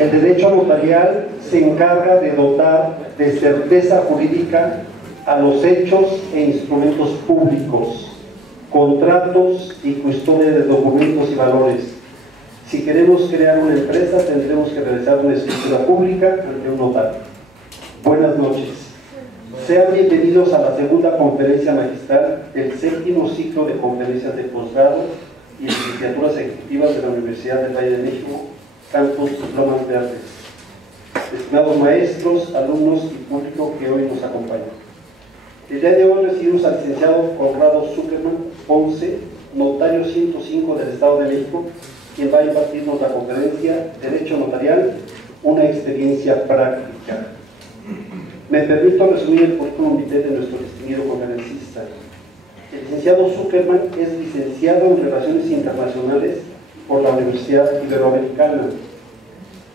El derecho notarial se encarga de dotar de certeza jurídica a los hechos e instrumentos públicos, contratos y custodia de documentos y valores. Si queremos crear una empresa, tendremos que realizar una escritura pública ante un notario. Buenas noches. Sean bienvenidos a la segunda conferencia magistral del 7º ciclo de conferencias de posgrado y licenciaturas ejecutivas de la Universidad del Valle de México, Campus Lomas Verdes. Estimados maestros, alumnos y público que hoy nos acompañan. El día de hoy recibimos al licenciado Conrado Zuckerman Ponce, notario 105 del Estado de México, quien va a impartirnos la conferencia Derecho Notarial, una experiencia práctica. Me permito resumir el currículum vitae de nuestro distinguido conferencista. El licenciado Zuckerman es licenciado en Relaciones Internacionales por la Universidad Iberoamericana.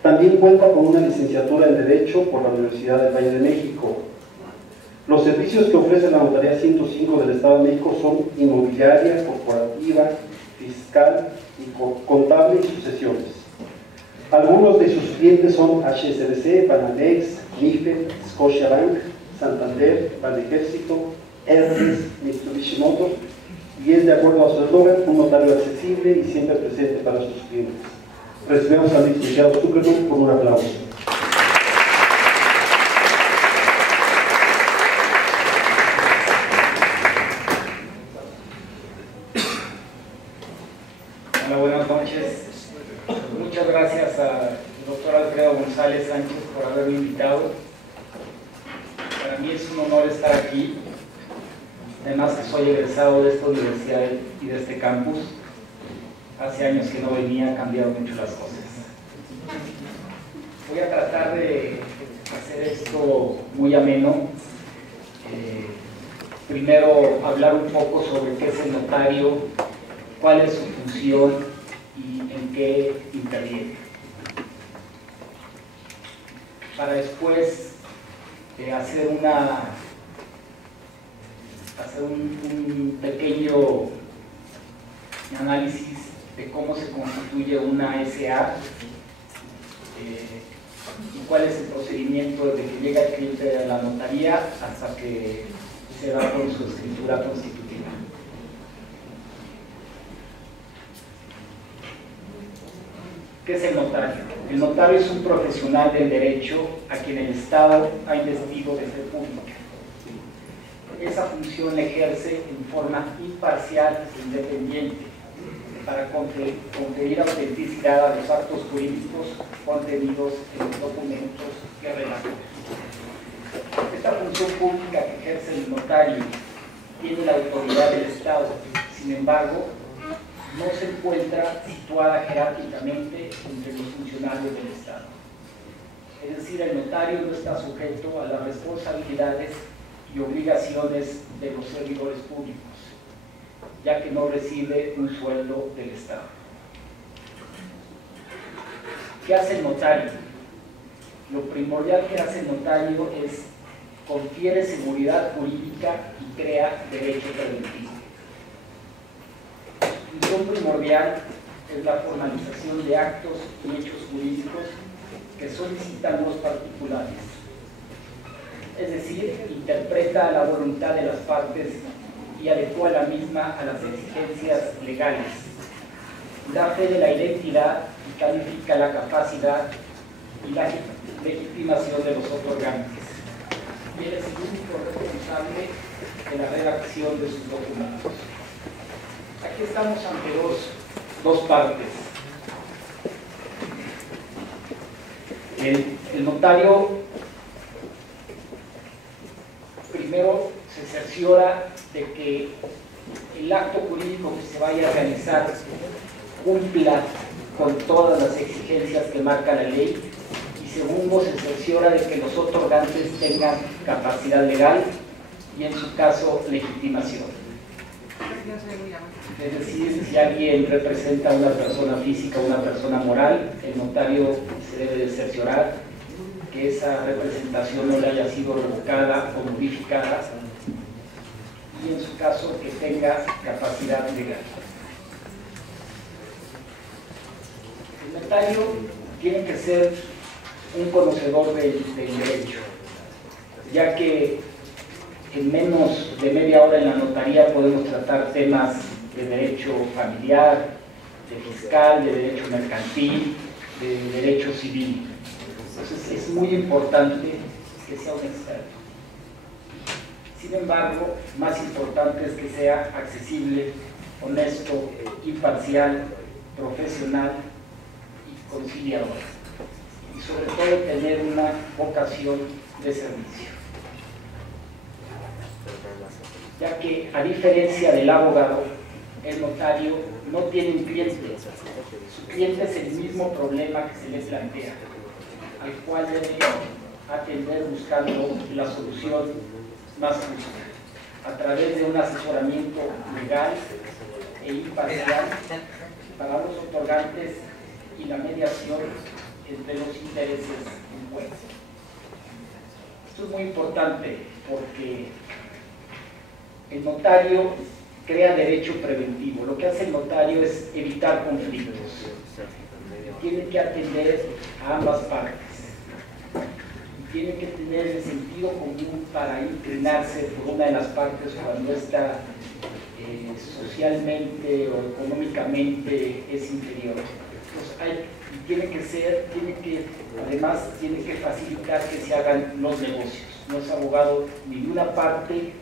También cuenta con una licenciatura en Derecho por la Universidad del Valle de México. Los servicios que ofrece la Notaría 105 del Estado de México son inmobiliaria, corporativa, fiscal y contable y sucesiones. Algunos de sus clientes son HSBC, Banamex, MIFE, Scotiabank, Santander, Banejército, Hermes, Mitsubishi Motors, y es, de acuerdo a su eslogan, un notario accesible y siempre presente para sus clientes. Recibimos al licenciado Zuckerman con un aplauso. Hola, buenas noches. Muchas gracias al doctor Alfredo González Sánchez por haberme invitado. Para mí es un honor estar aquí. Además que soy egresado de esta universidad y de este campus. Hace años que no venía, han cambiado mucho las cosas. Voy a tratar de hacer esto muy ameno. Primero hablar un poco sobre qué es el notario, cuál es su función y en qué interviene. Para después hacer un pequeño análisis de cómo se constituye una SA y cuál es el procedimiento desde que llega el cliente a la notaría hasta que se da con su escritura constitutiva. ¿Qué es el notario? El notario es un profesional del derecho a quien el Estado ha investido de ser pública. Esa función la ejerce en forma imparcial e independiente para conferir autenticidad a los actos jurídicos contenidos en los documentos que relatan. Esta función pública que ejerce el notario tiene la autoridad del Estado, sin embargo, no se encuentra situada jerárquicamente entre los funcionarios del Estado. Es decir, el notario no está sujeto a las responsabilidades y obligaciones de los servidores públicos, ya que no recibe un sueldo del Estado. ¿Qué hace el notario? Lo primordial que hace el notario es confiere seguridad jurídica y crea derecho preventivo. Su función primordial es la formalización de actos y hechos jurídicos que solicitan los particulares. Es decir, interpreta la voluntad de las partes y adecua la misma a las exigencias legales. Da fe de la identidad y califica la capacidad y la legitimación de los otorgantes. Y él es el único responsable de la redacción de sus documentos. Aquí estamos ante dos partes. El notario primero se cerciora de que el acto jurídico que se vaya a realizar cumpla con todas las exigencias que marca la ley, y segundo, se cerciora de que los otorgantes tengan capacidad legal y, en su caso, legitimación. Es decir, si alguien representa a una persona física o una persona moral, el notario se debe de cerciorar que esa representación no le haya sido revocada o modificada, y en su caso que tenga capacidad legal. El notario tiene que ser un conocedor del derecho, ya que en menos de media hora en la notaría podemos tratar temas de derecho familiar, de fiscal, de derecho mercantil, de derecho civil. Entonces es muy importante que sea un experto. Sin embargo, más importante es que sea accesible, honesto, imparcial, profesional y conciliador. Y sobre todo tener una vocación de servicio. Ya que, a diferencia del abogado, el notario no tiene un cliente. Su cliente es el mismo problema que se le plantea, al cual debe atender buscando la solución más justa, a través de un asesoramiento legal e imparcial para los otorgantes y la mediación entre los intereses en juego. Esto es muy importante porque el notario crea derecho preventivo. Lo que hace el notario es evitar conflictos. Tiene que atender a ambas partes. Tiene que tener el sentido común para inclinarse por una de las partes cuando está socialmente o económicamente es inferior. Entonces además tiene que facilitar que se hagan los negocios. No es abogado ni de una parte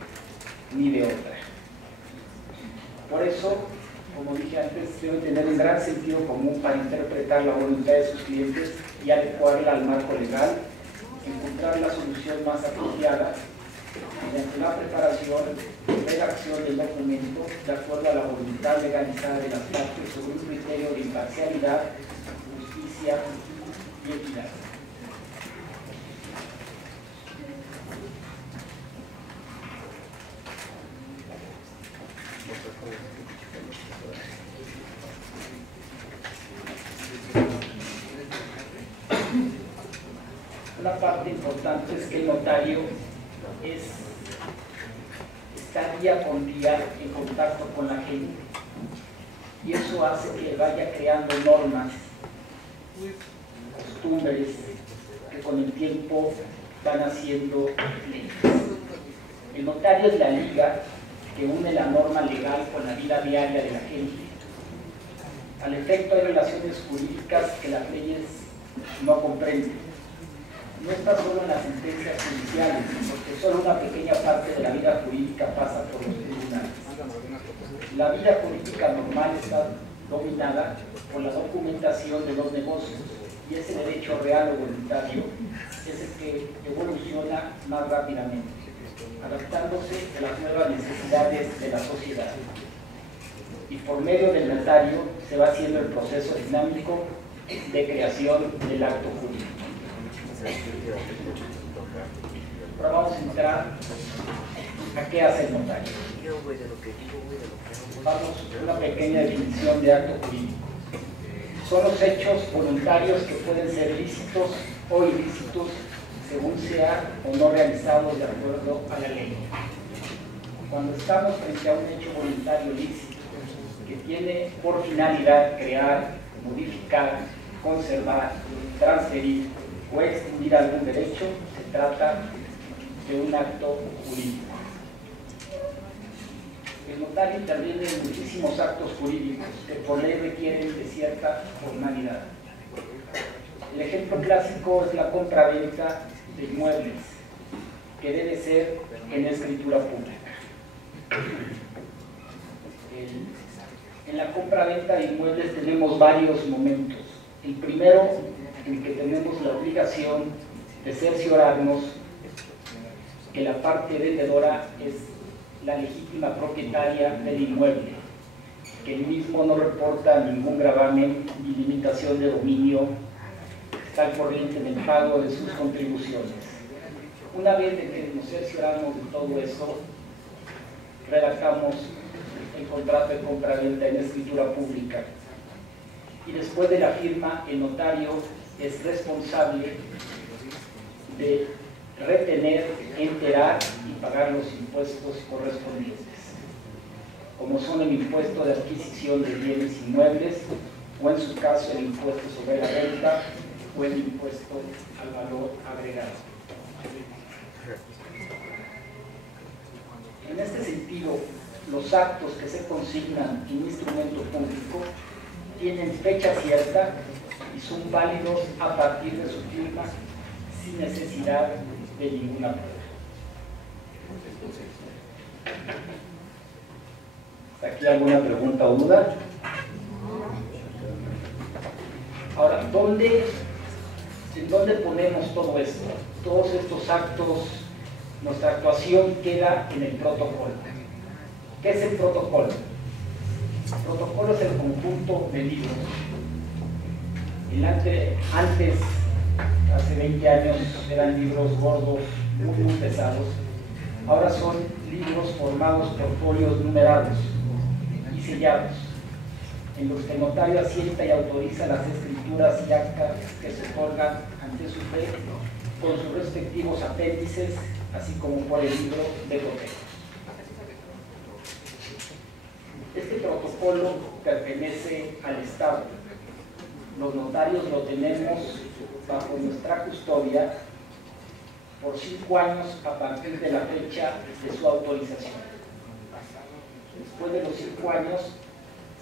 ni de otra. Por eso, como dije antes, debe tener un gran sentido común para interpretar la voluntad de sus clientes y adecuarla al marco legal, encontrar la solución más apropiada mediante la preparación y redacción del documento de acuerdo a la voluntad legalizada de las partes sobre un criterio de imparcialidad, justicia y equidad. Una parte importante es que el notario está día con día en contacto con la gente y eso hace que vaya creando normas, costumbres que con el tiempo van haciendo leyes. El notario es la liga que une la norma legal con la vida diaria de la gente. Al efecto, hay relaciones jurídicas que las leyes no comprenden. No está solo en las sentencias judiciales, porque solo una pequeña parte de la vida jurídica pasa por los tribunales. La vida jurídica normal está dominada por la documentación de los negocios y ese derecho real o voluntario es el que evoluciona más rápidamente, adaptándose a las nuevas necesidades de la sociedad. Y por medio del notario se va haciendo el proceso dinámico de creación del acto jurídico. Ahora vamos a entrar a qué hace el notario. Vamos a una pequeña definición de acto jurídico. Son los hechos voluntarios que pueden ser lícitos o ilícitos según sea o no realizados de acuerdo a la ley. Cuando estamos frente a un hecho voluntario lícito que tiene por finalidad crear, modificar, conservar, transferir o extinguir algún derecho, se trata de un acto jurídico. El notario interviene en muchísimos actos jurídicos que por ley requieren de cierta formalidad. El ejemplo clásico es la compraventa de inmuebles, que debe ser en escritura pública. En la compraventa de inmuebles tenemos varios momentos. El primero, en que tenemos la obligación de cerciorarnos que la parte vendedora es la legítima propietaria del inmueble, que el mismo no reporta ningún gravamen ni limitación de dominio, está al corriente en el pago de sus contribuciones. Una vez de que nos cercioramos de todo eso, redactamos el contrato de compraventa en escritura pública y después de la firma el notario es responsable de retener, enterar y pagar los impuestos correspondientes, como son el impuesto de adquisición de bienes inmuebles o en su caso el impuesto sobre la renta o el impuesto al valor agregado. En este sentido, los actos que se consignan en un instrumento público tienen fecha cierta y son válidos a partir de su firma sin necesidad de ninguna prueba. ¿Hasta aquí alguna pregunta o duda? Ahora, ¿en dónde ponemos todo esto? Todos estos actos, nuestra actuación queda en el protocolo. ¿Qué es el protocolo? El protocolo es el conjunto de libros. Antes, hace 20 años, eran libros gordos, muy pesados. Ahora son libros formados por folios numerados y sellados, en los que el notario asienta y autoriza las escrituras y actas que se otorgan ante su fe, con sus respectivos apéndices, así como por el libro de cotejo. Este protocolo pertenece al Estado. Los notarios lo tenemos bajo nuestra custodia por 5 años a partir de la fecha de su autorización. Después de los 5 años,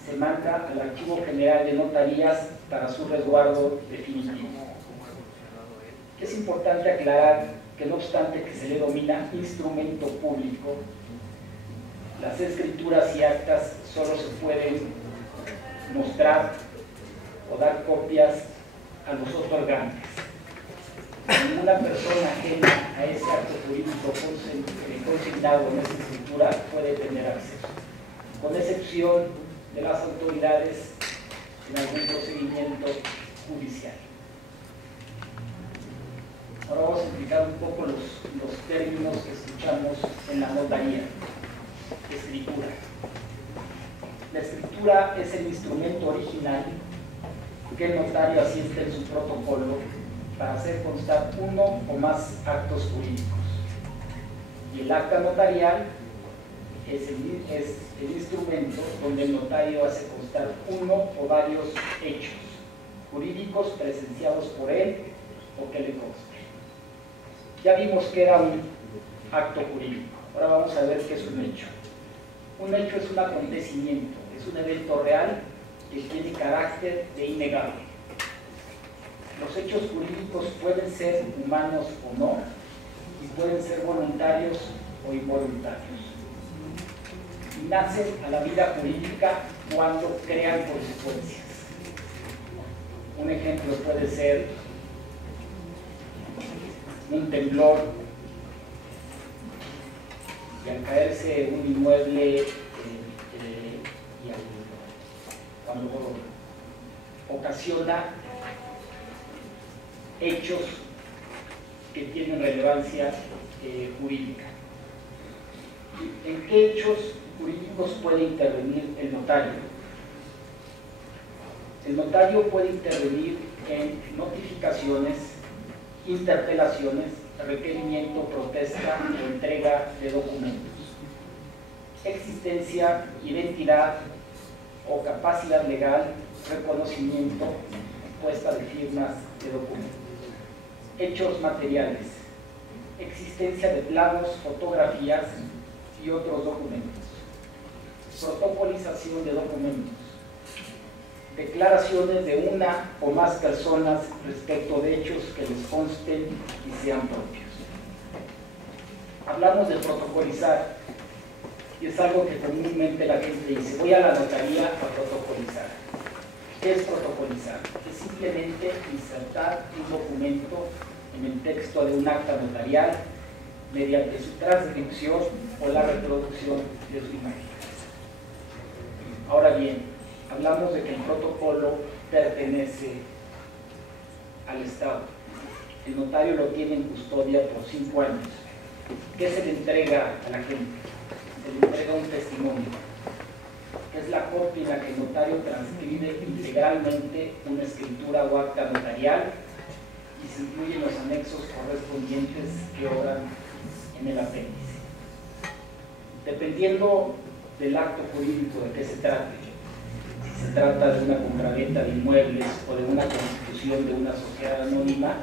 se manda al Archivo General de Notarías para su resguardo definitivo. Es importante aclarar que no obstante que se le denomina instrumento público, las escrituras y actas solo se pueden mostrar o dar copias a los otorgantes. Ninguna persona ajena a ese acto jurídico consignado en esa escritura puede tener acceso, con excepción de las autoridades en algún procedimiento judicial. Ahora vamos a explicar un poco los términos que escuchamos en la notaría. Escritura. La escritura es el instrumento original que el notario asienta en su protocolo para hacer constar uno o más actos jurídicos. Y el acta notarial es el instrumento donde el notario hace constar uno o varios hechos jurídicos presenciados por él o que le conste. Ya vimos que era un acto jurídico. Ahora vamos a ver qué es un hecho. Un hecho es un acontecimiento, es un evento real que tiene carácter de innegable. Los hechos jurídicos pueden ser humanos o no, y pueden ser voluntarios o involuntarios. Y nacen a la vida jurídica cuando crean consecuencias. Un ejemplo puede ser un temblor, y al caerse un inmueble, cuando ocasiona hechos que tienen relevancia jurídica. ¿En qué hechos jurídicos puede intervenir el notario? El notario puede intervenir en notificaciones, interpelaciones, requerimiento, protesta o entrega de documentos. Existencia, identidad o capacidad legal, reconocimiento, puesta de firmas de documentos. Hechos materiales, existencia de planos, fotografías y otros documentos. Protocolización de documentos. Declaraciones de una o más personas respecto de hechos que les consten y sean propios. Hablamos de protocolizar, y es algo que comúnmente la gente dice: voy a la notaría a protocolizar. ¿Qué es protocolizar? Es simplemente insertar un documento en el texto de un acta notarial mediante su transcripción o la reproducción de su imagen. Ahora bien, hablamos de que el protocolo pertenece al Estado. El notario lo tiene en custodia por 5 años. ¿Qué se le entrega a la gente? Se le entrega un testimonio, que es la copia en la que el notario transcribe integralmente una escritura o acta notarial y se incluyen los anexos correspondientes que obran en el apéndice. Dependiendo del acto jurídico de que se trate, si se trata de una compraventa de inmuebles o de una constitución de una sociedad anónima,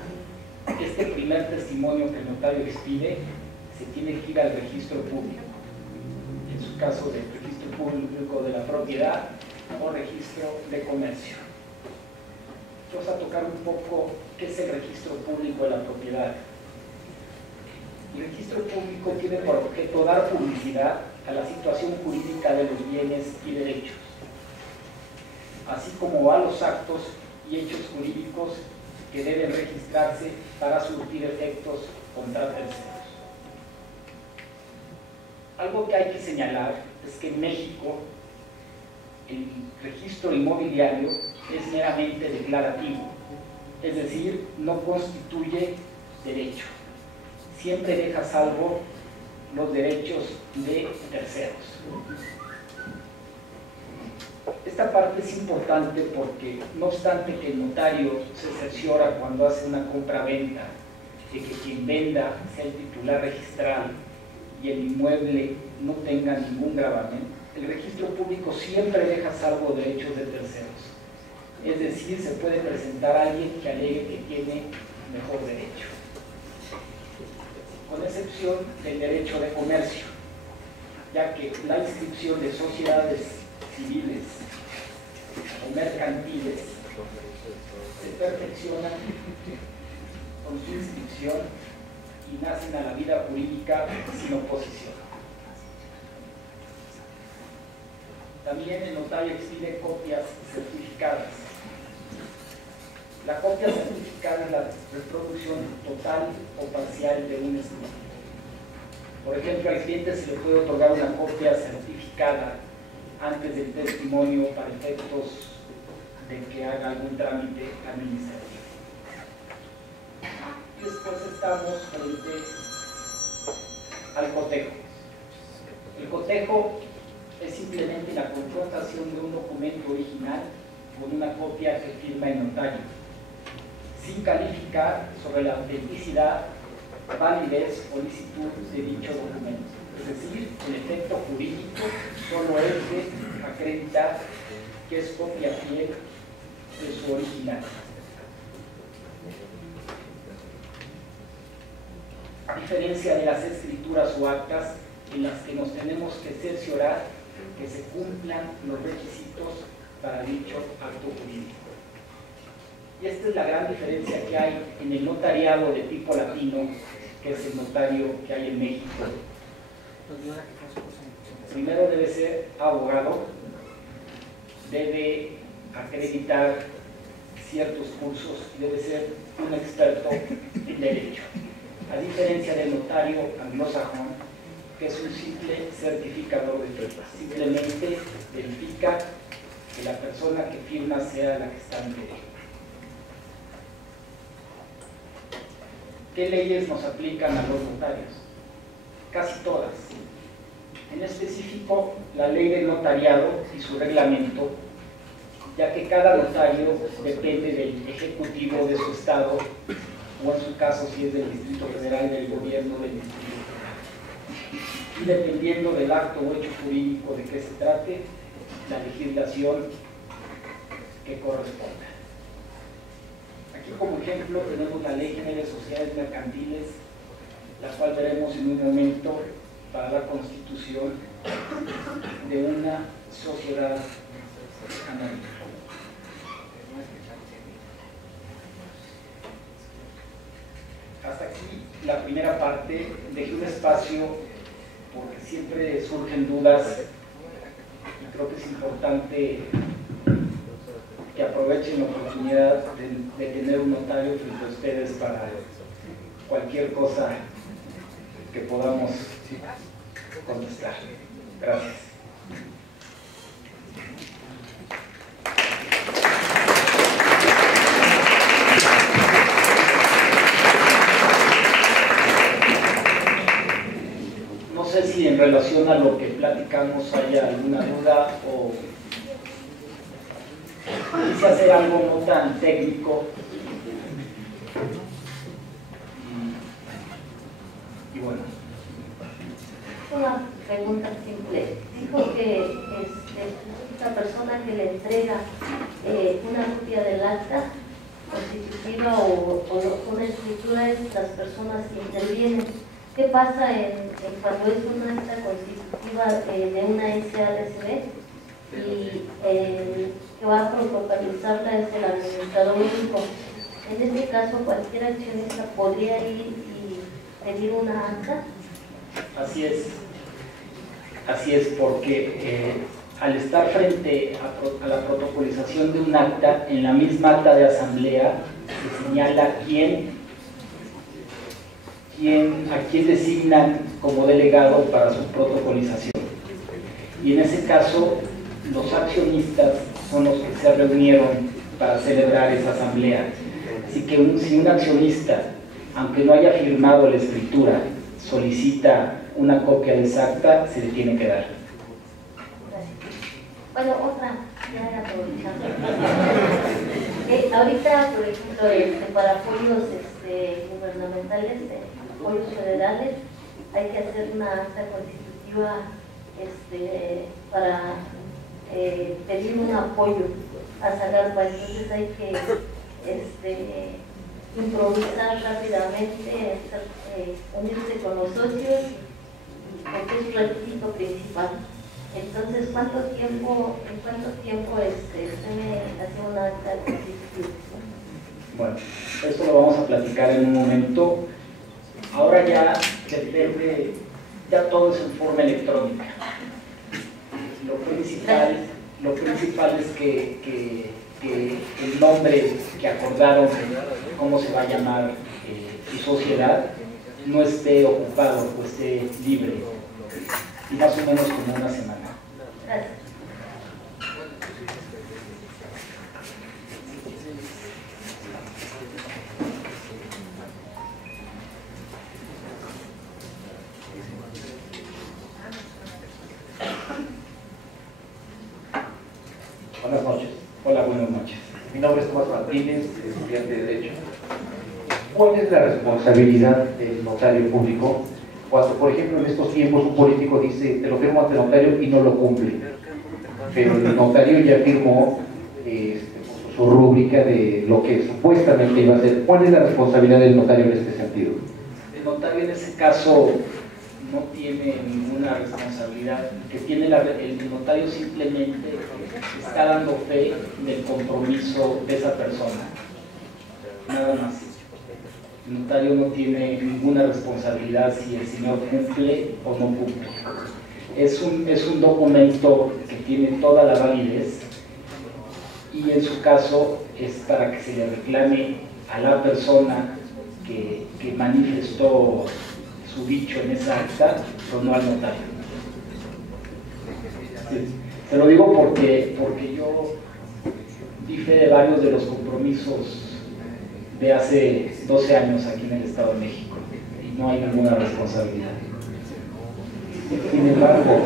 este primer testimonio que el notario expide se tiene que ir al registro público, en su caso del registro público de la propiedad o registro de comercio. Vamos a tocar un poco qué es el registro público de la propiedad. El registro público tiene por objeto dar publicidad a la situación jurídica de los bienes y derechos, así como a los actos y hechos jurídicos que deben registrarse para surtir efectos contra terceros. Algo que hay que señalar es que en México el registro inmobiliario es meramente declarativo, es decir, no constituye derecho. Siempre deja salvo los derechos de terceros. Esta parte es importante porque, no obstante que el notario se cerciora cuando hace una compra-venta de que quien venda sea el titular registral y el inmueble no tenga ningún gravamen, el registro público siempre deja salvo derechos de terceros. Es decir, se puede presentar a alguien que alegue que tiene mejor derecho, con excepción del derecho de comercio, ya que la inscripción de sociedades civiles o mercantiles se perfeccionan con su inscripción y nacen a la vida jurídica sin oposición. También el notario expide copias certificadas. La copia certificada es la reproducción total o parcial de un escrito. Por ejemplo, al cliente se le puede otorgar una copia certificada antes del testimonio para efectos de que haga algún trámite administrativo. Después estamos frente al cotejo. El cotejo es simplemente la confrontación de un documento original con una copia que firma el notario, sin calificar sobre la autenticidad, validez o licitud de dicho documento. Es decir, el efecto jurídico solo es de acreditar que es copia fiel de su original. A diferencia de las escrituras o actas en las que nos tenemos que cerciorar que se cumplan los requisitos para dicho acto jurídico. Y esta es la gran diferencia que hay en el notariado de tipo latino, que es el notario que hay en México. Primero debe ser abogado, debe acreditar ciertos cursos y debe ser un experto en derecho. A diferencia del notario anglosajón, que es un simple certificador de firmas, simplemente verifica que la persona que firma sea la que está en derecho. ¿Qué leyes nos aplican a los notarios? Casi todas. En específico, la ley del notariado y su reglamento, ya que cada notario depende del ejecutivo de su estado, o en su caso, si es del Distrito Federal, del gobierno del distrito. Y dependiendo del acto o hecho jurídico de que se trate, la legislación que corresponda. Aquí como ejemplo tenemos la Ley General de Sociedades Mercantiles, la cual veremos en un momento para la constitución de una sociedad anónima. Hasta aquí la primera parte. Dejé un espacio porque siempre surgen dudas y creo que es importante que aprovechen la oportunidad de tener un notario frente a ustedes para cualquier cosa que podamos contestar. Gracias. No sé si en relación a lo que platicamos haya alguna duda o quise hacer algo no tan técnico. Y bueno. Una pregunta simple. Dijo que la persona que le entrega una copia del acta constitutiva o una escritura es las personas que intervienen. ¿Qué pasa cuando es una acta constitutiva de una SADCB y que va a protocolizarla es el administrador único? En este caso, cualquier accionista podría ir y pedir una acta. Así es, porque al estar frente a la protocolización de un acta, en la misma acta de asamblea se señala a quién designan como delegado para su protocolización. Y en ese caso, los accionistas son los que se reunieron para celebrar esa asamblea. Así que si un accionista, aunque no haya firmado la escritura, solicita una copia de esa acta, se le tiene que dar. Bueno, otra, ya aprovechando. Ahorita, por ejemplo, para apoyos gubernamentales, apoyos federales, hay que hacer una acta constitutiva para pedir un apoyo a Zagarpa. Entonces hay que improvisar rápidamente, unirse con los socios, porque es un requisito principal. Entonces, ¿en cuánto tiempo usted me hace una acta constitutiva? Bueno, eso lo vamos a platicar en un momento. Ahora ya depende, ya todo es en forma electrónica. Lo principal es que el nombre que acordaron, cómo se va a llamar su sociedad, no esté ocupado o esté libre. Y más o menos como una semana. Gracias. Buenas noches. Hola, buenas noches. Mi nombre es Tomás Martínez, estudiante de Derecho. ¿Cuál es la responsabilidad del notario público cuando, por ejemplo, en estos tiempos un político dice, te lo firmo ante notario y no lo cumple? Pero el notario ya firmó su rúbrica de lo que supuestamente iba a hacer. ¿Cuál es la responsabilidad del notario en este sentido? El notario en ese caso no tiene ninguna responsabilidad. Que tiene el notario simplemente está dando fe del compromiso de esa persona. Nada más. El notario no tiene ninguna responsabilidad si el señor cumple o no cumple. Es un documento que tiene toda la validez y en su caso es para que se le reclame a la persona que manifestó su dicho en esa acta, pero no al notario. Sí. Se lo digo porque yo di fe de varios de los compromisos de hace 12 años aquí en el Estado de México y no hay ninguna responsabilidad. Sin embargo,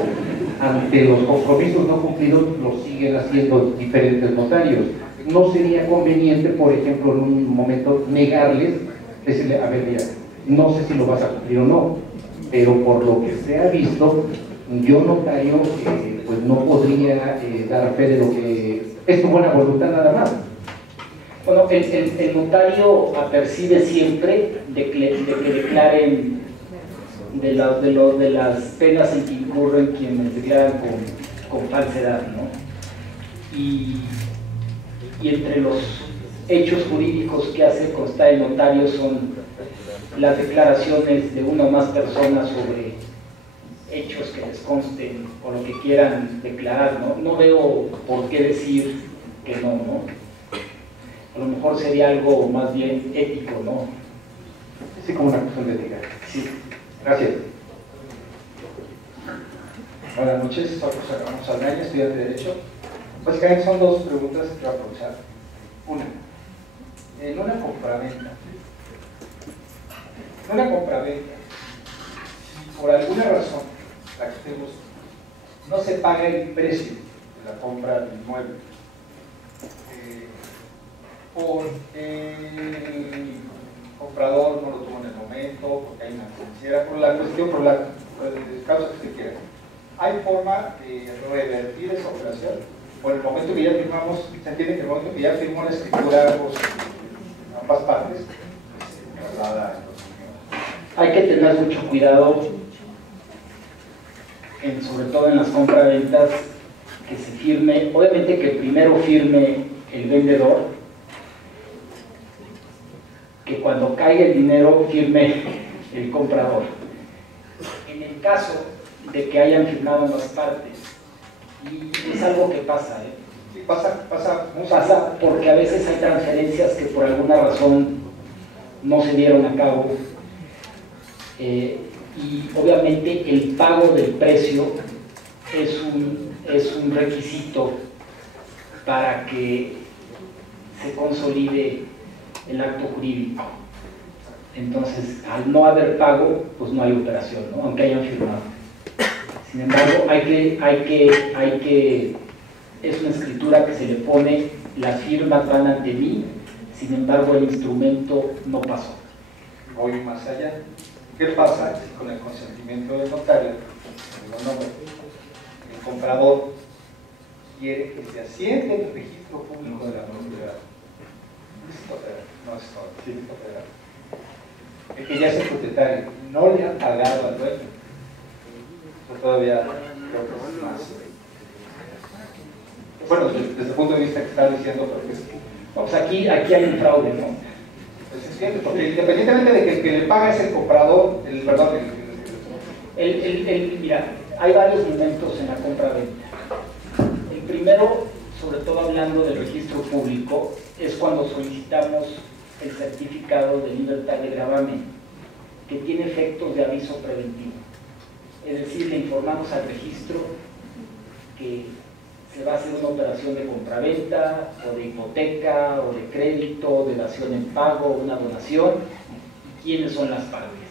ante los compromisos no cumplidos los siguen haciendo diferentes notarios. ¿No sería conveniente, por ejemplo, en un momento negarles, decirle, a ver, mira, no sé si lo vas a cumplir o no, pero por lo que se ha visto, yo notario pues no podría dar fe de lo que es tu buena voluntad nada más? Bueno, el notario apercibe siempre de que declaren de las penas en que incurren quienes declaran con falsedad, ¿no? Y entre los hechos jurídicos que hace constar el notario son las declaraciones de una o más personas sobre hechos que les consten o lo que quieran declarar, ¿no? No veo por qué decir que no, ¿no? A lo mejor sería algo más bien ético, ¿no? Sí, como una cuestión de ética. Sí. Gracias. Buenas noches, soy José Ramos Saldaña, estudiante de Derecho. Básicamente son dos preguntas que voy a aprovechar. Una, en una compraventa, si por alguna razón, la que usted guste, no se paga el precio de la compra del inmueble, porque el comprador no lo tuvo en el momento, porque hay una financiera, por la cuestión, por el caso que usted quiera, ¿hay forma de revertir esa operación? por el momento que ya firmamos, se entiende que el momento que ya firmó la escritura, pues, ambas partes, traslada. Hay que tener mucho cuidado, sobre todo en las compraventas, que se firme, obviamente que primero firme el vendedor, que cuando caiga el dinero firme el comprador. En el caso de que hayan firmado ambas partes, y es algo que pasa, Sí, pasa porque a veces hay transferencias que por alguna razón no se dieron a cabo, y obviamente el pago del precio es un requisito para que se consolide el acto jurídico. Entonces, al no haber pago, pues no hay operación, ¿no? Aunque hayan firmado. Sin embargo, es una escritura que se le pone, las firmas van ante mí, sin embargo el instrumento no pasó. Voy más allá. ¿Qué pasa con el consentimiento del notario? El comprador quiere que se asiente el registro público de la propiedad. No es todo, Distrito Federal. El que ya es el propietario, no le ha pagado al dueño. Eso todavía creo que es más. Bueno, desde el punto de vista que está diciendo, pero que es. Pues aquí hay un fraude, ¿no? Pues es cierto, porque independientemente de que el que le paga es el comprador, mira, hay varios momentos en la compra-venta. El primero, sobre todo hablando del registro público, es cuando solicitamos el certificado de libertad de gravamen, que tiene efectos de aviso preventivo. Es decir, le informamos al registro que se va a hacer una operación de compraventa, o de hipoteca, o de crédito, de dación en pago, una donación, y quiénes son las partes.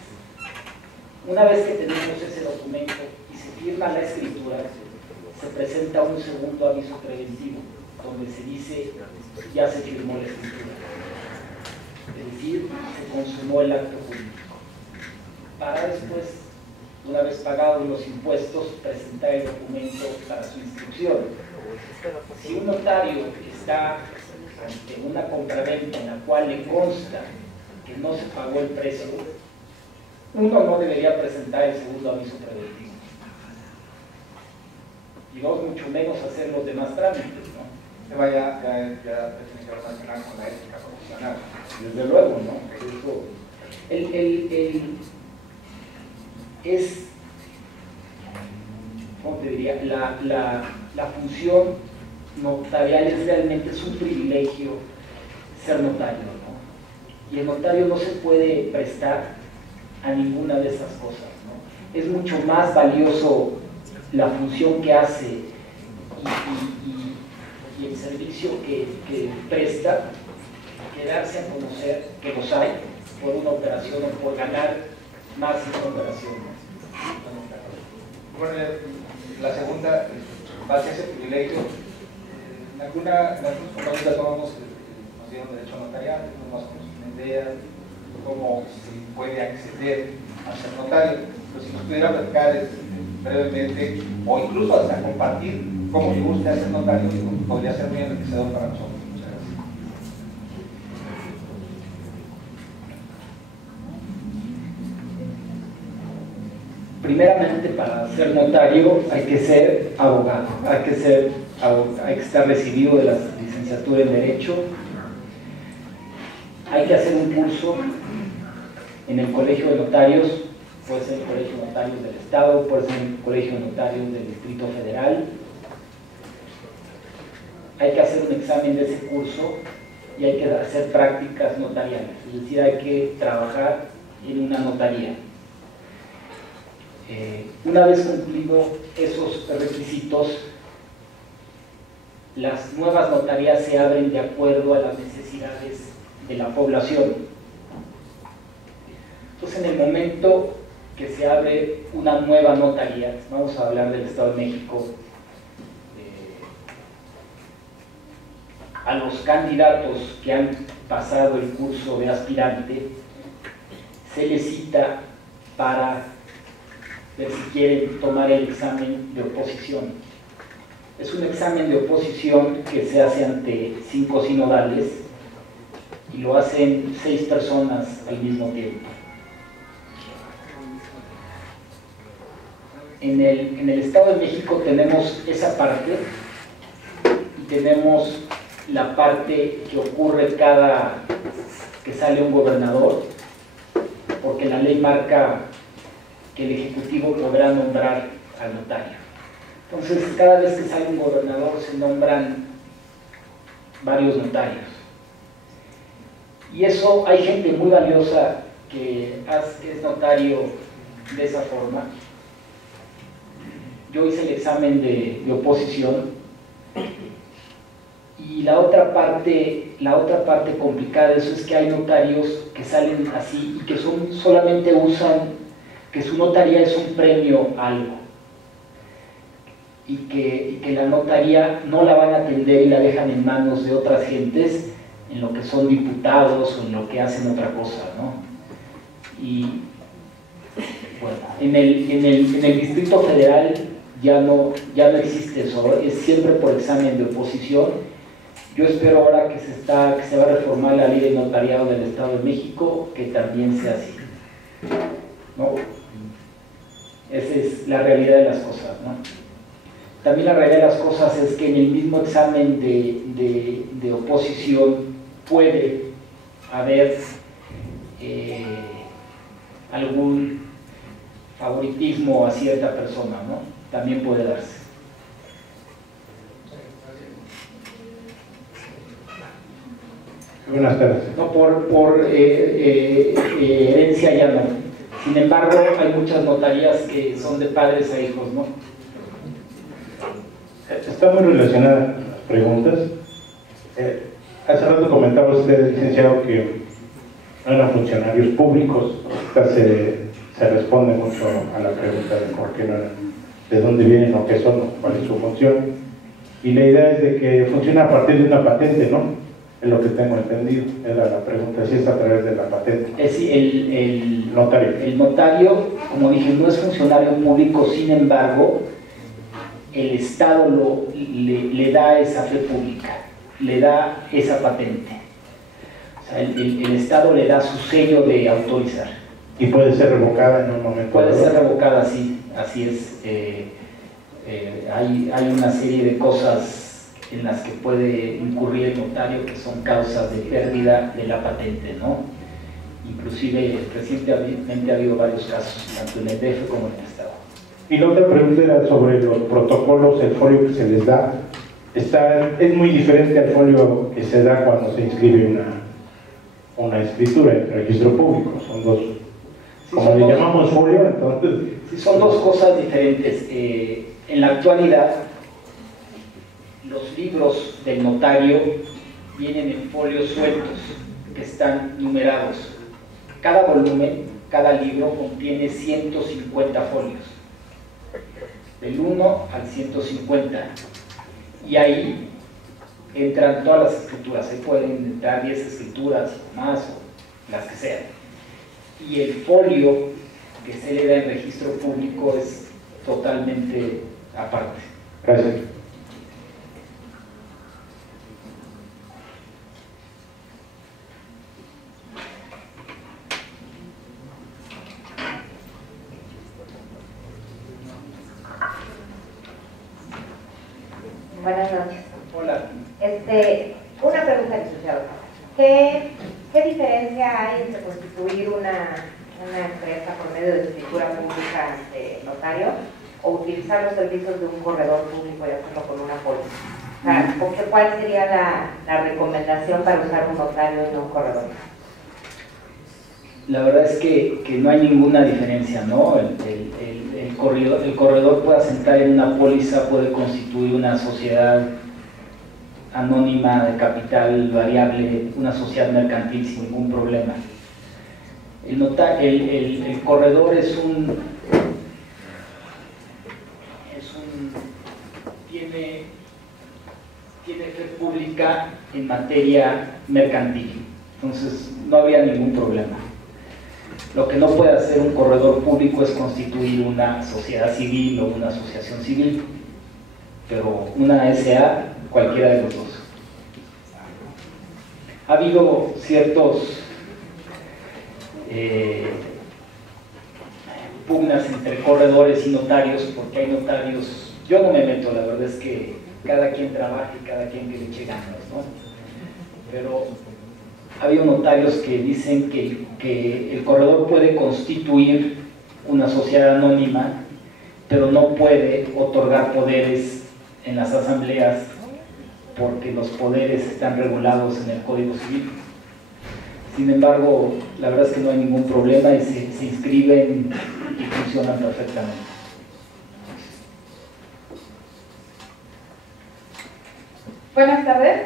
Una vez que tenemos ese documento y se firma la escritura, se presenta un segundo aviso preventivo, donde se dice ya se firmó la escritura. Es decir, se consumó el acto jurídico. Para después, una vez pagados los impuestos, presentar el documento para su instrucción. Si un notario está ante una compraventa en la cual le consta que no se pagó el precio, uno no debería presentar el segundo aviso preventivo. Y dos, mucho menos hacer los demás trámites, ¿no? Ya tiene que relacionar con la ética profesional. Desde luego, ¿no? Es, ¿cómo te diría? La función notarial realmente es un privilegio ser notario, ¿no? Y el notario no se puede prestar a ninguna de esas cosas, ¿no? Es mucho más valioso la función que hace y el servicio que presta, que darse a conocer que los hay por una operación o por ganar más en una operación. Bueno, la segunda, base a ese privilegio, en algunas compañías nos dieron derecho notarial, no más una idea de cómo se puede acceder a ser notario. Pero si nos pudiera platicar brevemente, o incluso hasta compartir cómo llegó usted a ser notario, podría ser muy enriquecedor para nosotros. Muchas gracias. Primeramente, para ser notario hay que ser abogado, hay que estar recibido de la licenciatura en Derecho, hay que hacer un curso en el Colegio de Notarios, puede ser el Colegio de Notarios del Estado, puede ser el Colegio de Notarios del Distrito Federal. Hay que hacer un examen de ese curso y hay que hacer prácticas notariales, es decir, hay que trabajar en una notaría. Una vez cumplido esos requisitos, las nuevas notarías se abren de acuerdo a las necesidades de la población. Entonces, en el momento que se abre una nueva notaría, vamos a hablar del Estado de México, a los candidatos que han pasado el curso de aspirante, se les cita para ver si quieren tomar el examen de oposición. Es un examen de oposición que se hace ante 5 sinodales y lo hacen 6 personas al mismo tiempo. En el Estado de México tenemos esa parte y tenemos la parte que ocurre cada que sale un gobernador, porque la ley marca que el Ejecutivo podrá nombrar al notario. Entonces, cada vez que sale un gobernador se nombran varios notarios. Y eso, hay gente muy valiosa que es notario de esa forma. Yo hice el examen de oposición y la otra parte complicada de eso es que hay notarios que salen así y que solamente usan que su notaría es un premio a algo y que la notaría no la van a atender y la dejan en manos de otras gentes en lo que son diputados o en lo que hacen otra cosa, ¿no? Y bueno, en el Distrito Federal ya no existe eso, es siempre por examen de oposición. Yo espero ahora que se va a reformar la ley de notariado del Estado de México, que también sea así, ¿no? Esa es la realidad de las cosas, ¿no? También la realidad de las cosas es que en el mismo examen de oposición puede haber algún favoritismo a cierta persona, ¿no? También puede darse. Buenas tardes. No, por herencia ya no. Sin embargo, hay muchas notarías que son de padres a hijos, ¿no? Está muy relacionada las preguntas. Hace rato comentaba usted, licenciado, que no eran funcionarios públicos. Se responde mucho a la pregunta de por qué no eran, de dónde vienen o qué son, o cuál es su función. Y la idea es de que funciona a partir de una patente, ¿no? Es lo que tengo entendido. Era la pregunta, si es a través de la patente. Es el notario. El notario, como dije, no es funcionario público, sin embargo, el Estado le da esa fe pública, le da esa patente. O sea, el Estado le da su sello de autorizar. Y puede ser revocada en un momento. Puede ser revocada, sí, así es. Hay una serie de cosas en las que puede incurrir el notario que son causas de pérdida de la patente, ¿no? Inclusive recientemente ha habido varios casos, tanto en el DF como en el Estado. Y la otra pregunta era sobre los protocolos, el folio que se les da. Es muy diferente al folio que se da cuando se inscribe una escritura en el registro público. Son dos, sí, como le llamamos folio, entonces... Sí, son dos cosas diferentes. En la actualidad, los libros del notario vienen en folios sueltos que están numerados. Cada volumen, cada libro contiene 150 folios, del 1 al 150, y ahí entran todas las escrituras. Ahí pueden entrar 10 escrituras o más, o las que sean. Y el folio que se le da en registro público es totalmente aparte. Gracias. Buenas noches. Hola. Una pregunta, licenciado. ¿Qué diferencia hay entre constituir una empresa por medio de escritura pública ante notario o utilizar los servicios de un corredor público y hacerlo con una póliza? O sea, ¿cuál sería la recomendación para usar un notario y no un corredor? La verdad es que no hay ninguna diferencia, ¿no? El corredor puede asentar en una póliza, puede constituir una sociedad anónima de capital variable, una sociedad mercantil sin ningún problema. El corredor tiene fe pública en materia mercantil, entonces no habría ningún problema. Lo que no puede hacer un corredor público es constituir una sociedad civil o una asociación civil, pero una SA, cualquiera de los dos. Ha habido ciertos pugnas entre corredores y notarios, porque hay notarios, yo no me meto, la verdad es que cada quien trabaja y cada quien que le eche ganas, ¿no? Pero ha habido notarios que dicen que el corredor puede constituir una sociedad anónima, pero no puede otorgar poderes en las asambleas porque los poderes están regulados en el Código Civil. Sin embargo, la verdad es que no hay ningún problema y se inscriben y funcionan perfectamente. Buenas tardes.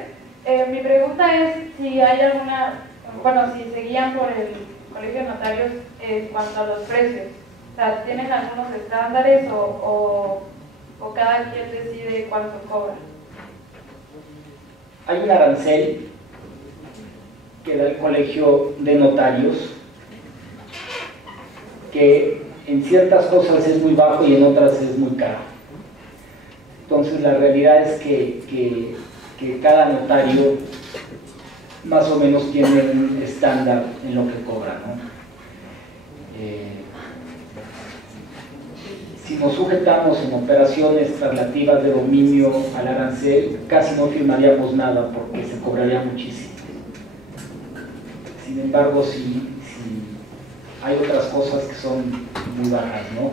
Mi pregunta es si hay alguna, bueno, si se guían por el Colegio de Notarios en cuanto a los precios. O sea, ¿tienen algunos estándares o cada quien decide cuánto cobra? Hay un arancel que da el Colegio de Notarios que en ciertas cosas es muy bajo y en otras es muy caro. Entonces la realidad es que cada notario más o menos tiene un estándar en lo que cobra, ¿no? Si nos sujetamos en operaciones traslativas de dominio al arancel, casi no firmaríamos nada porque se cobraría muchísimo. Sin embargo, si hay otras cosas que son muy bajas, ¿no?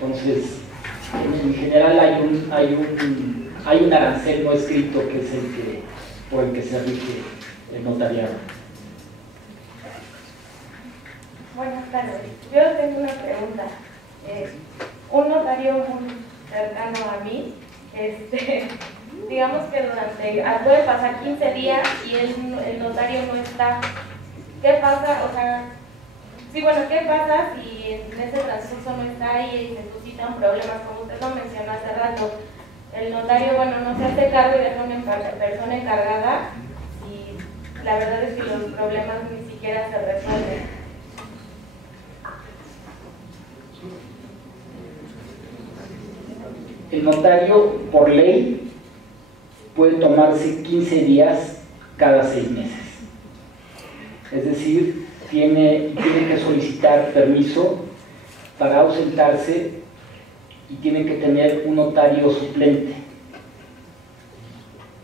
Entonces, en general hay un arancel no escrito que es por el que se rige el notariado. Buenas tardes. Yo tengo una pregunta. Un notario muy cercano a mí, digamos que puede pasar 15 días y el notario no está. ¿Qué pasa? O sea, sí, bueno, ¿qué pasa si en ese transcurso no está y se suscitan problemas? Como usted lo mencionó hace rato, el notario, bueno, no se hace cargo y deja una persona encargada y la verdad es que los problemas ni siquiera se resuelven. El notario, por ley, puede tomarse 15 días cada 6 meses. Es decir, tiene que solicitar permiso para ausentarse y tiene que tener un notario suplente.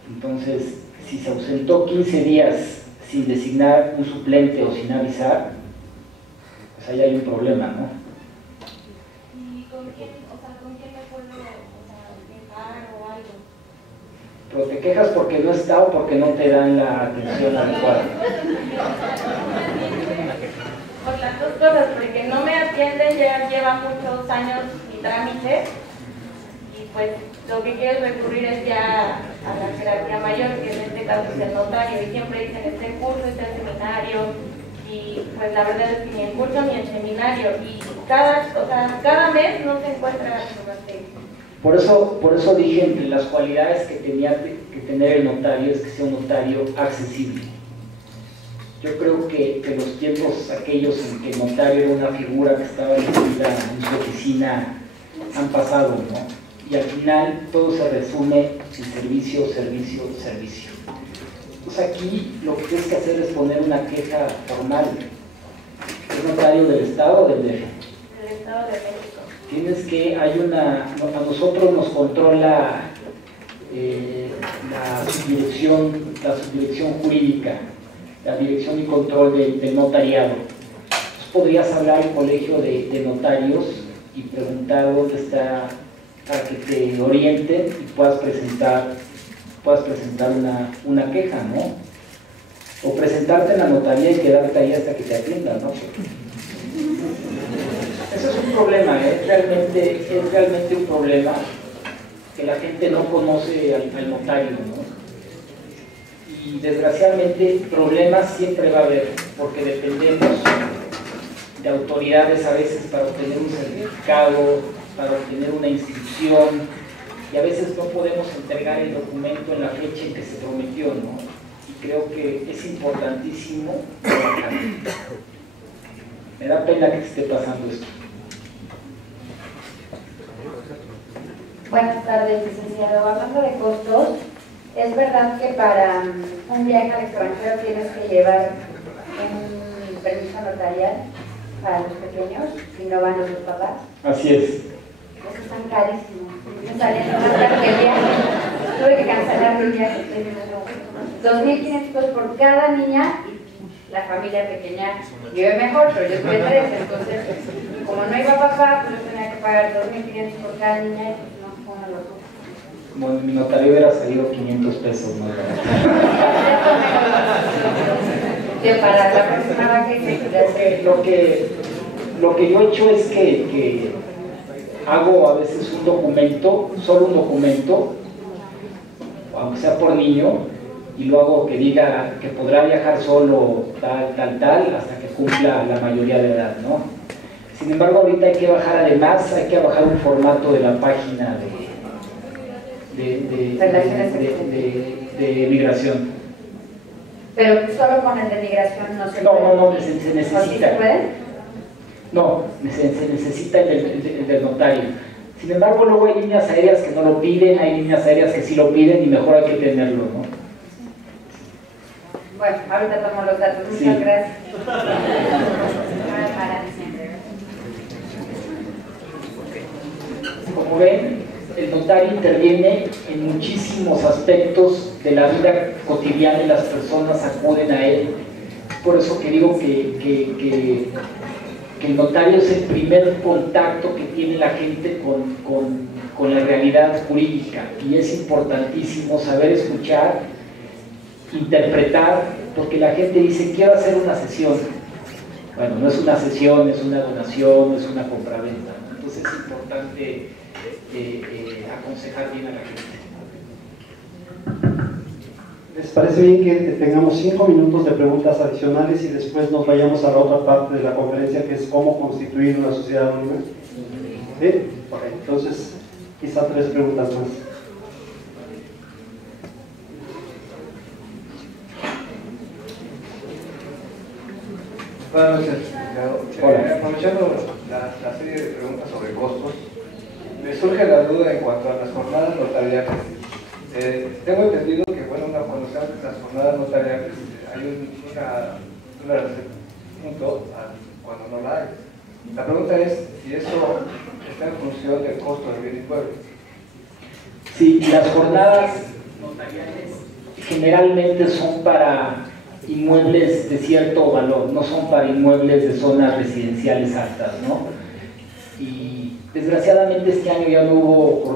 Entonces, si se ausentó 15 días sin designar un suplente o sin avisar, pues ahí hay un problema, ¿no? ¿Y con quién me puedo quejar o algo? Pero te quejas porque no está o porque no te dan la atención adecuada. Por las dos cosas, porque no me atienden, ya lleva muchos años mi trámite y pues lo que quiero recurrir es ya a la jerarquía mayor, que en este caso es el notario, y siempre dicen este curso, este seminario, y pues la verdad es que ni el curso ni el seminario, y cada mes no se encuentra la materia. Por eso dije, entre las cualidades que tenía que tener el notario es que sea un notario accesible. Yo creo que los tiempos aquellos en que el notario era una figura que estaba metida en su oficina han pasado, ¿no? Y al final todo se resume en servicio, servicio, servicio. Entonces aquí lo que tienes que hacer es poner una queja formal. ¿Es notario del Estado o del DF? Del Estado de México. Tienes que, a nosotros nos controla la subdirección jurídica, la dirección y control del notariado. Entonces podrías hablar al colegio de notarios y preguntar dónde está, para que te orienten y puedas presentar una queja, ¿no? O presentarte en la notaría y quedarte ahí hasta que te atiendan, ¿no? Eso es un problema, es realmente un problema que la gente no conoce al notario, ¿no? Y desgraciadamente problemas siempre va a haber, porque dependemos de autoridades a veces para obtener un certificado, para obtener una inscripción, y a veces no podemos entregar el documento en la fecha en que se prometió, ¿no? Y creo que es importantísimo trabajar. Me da pena que esté pasando esto. Buenas tardes, licenciado. Hablando de costos, ¿es verdad que para un viaje al extranjero tienes que llevar un permiso notarial para los pequeños si no van los papás? Así es. Eso están carísimos. Me salieron más caro que el viaje. Tuve que cancelar mi viaje. 2.500 pesos por cada niña y la familia pequeña vive mejor, pero yo tuve 3, entonces como no iba papá, pues yo tenía que pagar 2.500 por cada niña y pues no, como lo tuve. Como mi notario hubiera salido 500 pesos, ¿no? Que para la próxima va que Lo que yo he hecho es que hago a veces un documento, solo un documento, aunque sea por niño, y lo hago que diga que podrá viajar solo tal, hasta que cumpla la mayoría de edad, ¿no? Sin embargo, ahorita hay que bajar, además, hay que bajar un formato de la página de migración. Pero solo con el de migración no se puede. No, se necesita. ¿Sí se puede? No, se necesita el del notario. Sin embargo, luego hay líneas aéreas que no lo piden, hay líneas aéreas que sí lo piden y mejor hay que tenerlo, ¿no? Bueno, ahorita tomo los datos. Sí. Muchas gracias. Como ven, el notario interviene en muchísimos aspectos de la vida cotidiana y las personas acuden a él. Por eso que digo que el notario es el primer contacto que tiene la gente con la realidad jurídica, y es importantísimo saber escuchar, interpretar, porque la gente dice, quiero hacer una sesión. Bueno, no es una sesión, es una donación, es una compraventa. Entonces es importante aconsejar bien a la gente. ¿Les parece bien que tengamos 5 minutos de preguntas adicionales y después nos vayamos a la otra parte de la conferencia, que es cómo constituir una sociedad anónima? ¿Sí? Ok, entonces quizá 3 preguntas más. Buenas noches, licenciado. Aprovechando la serie de preguntas sobre costos, me surge la duda en cuanto a las jornadas notariales. Tengo entendido que, bueno, cuando se hacen las jornadas notariales hay una punto cuando no la hay. La pregunta es si eso está en función del costo del bien inmueble. Sí, las jornadas notariales generalmente son para inmuebles de cierto valor, no son para inmuebles de zonas residenciales altas, ¿no? Y desgraciadamente este año ya no hubo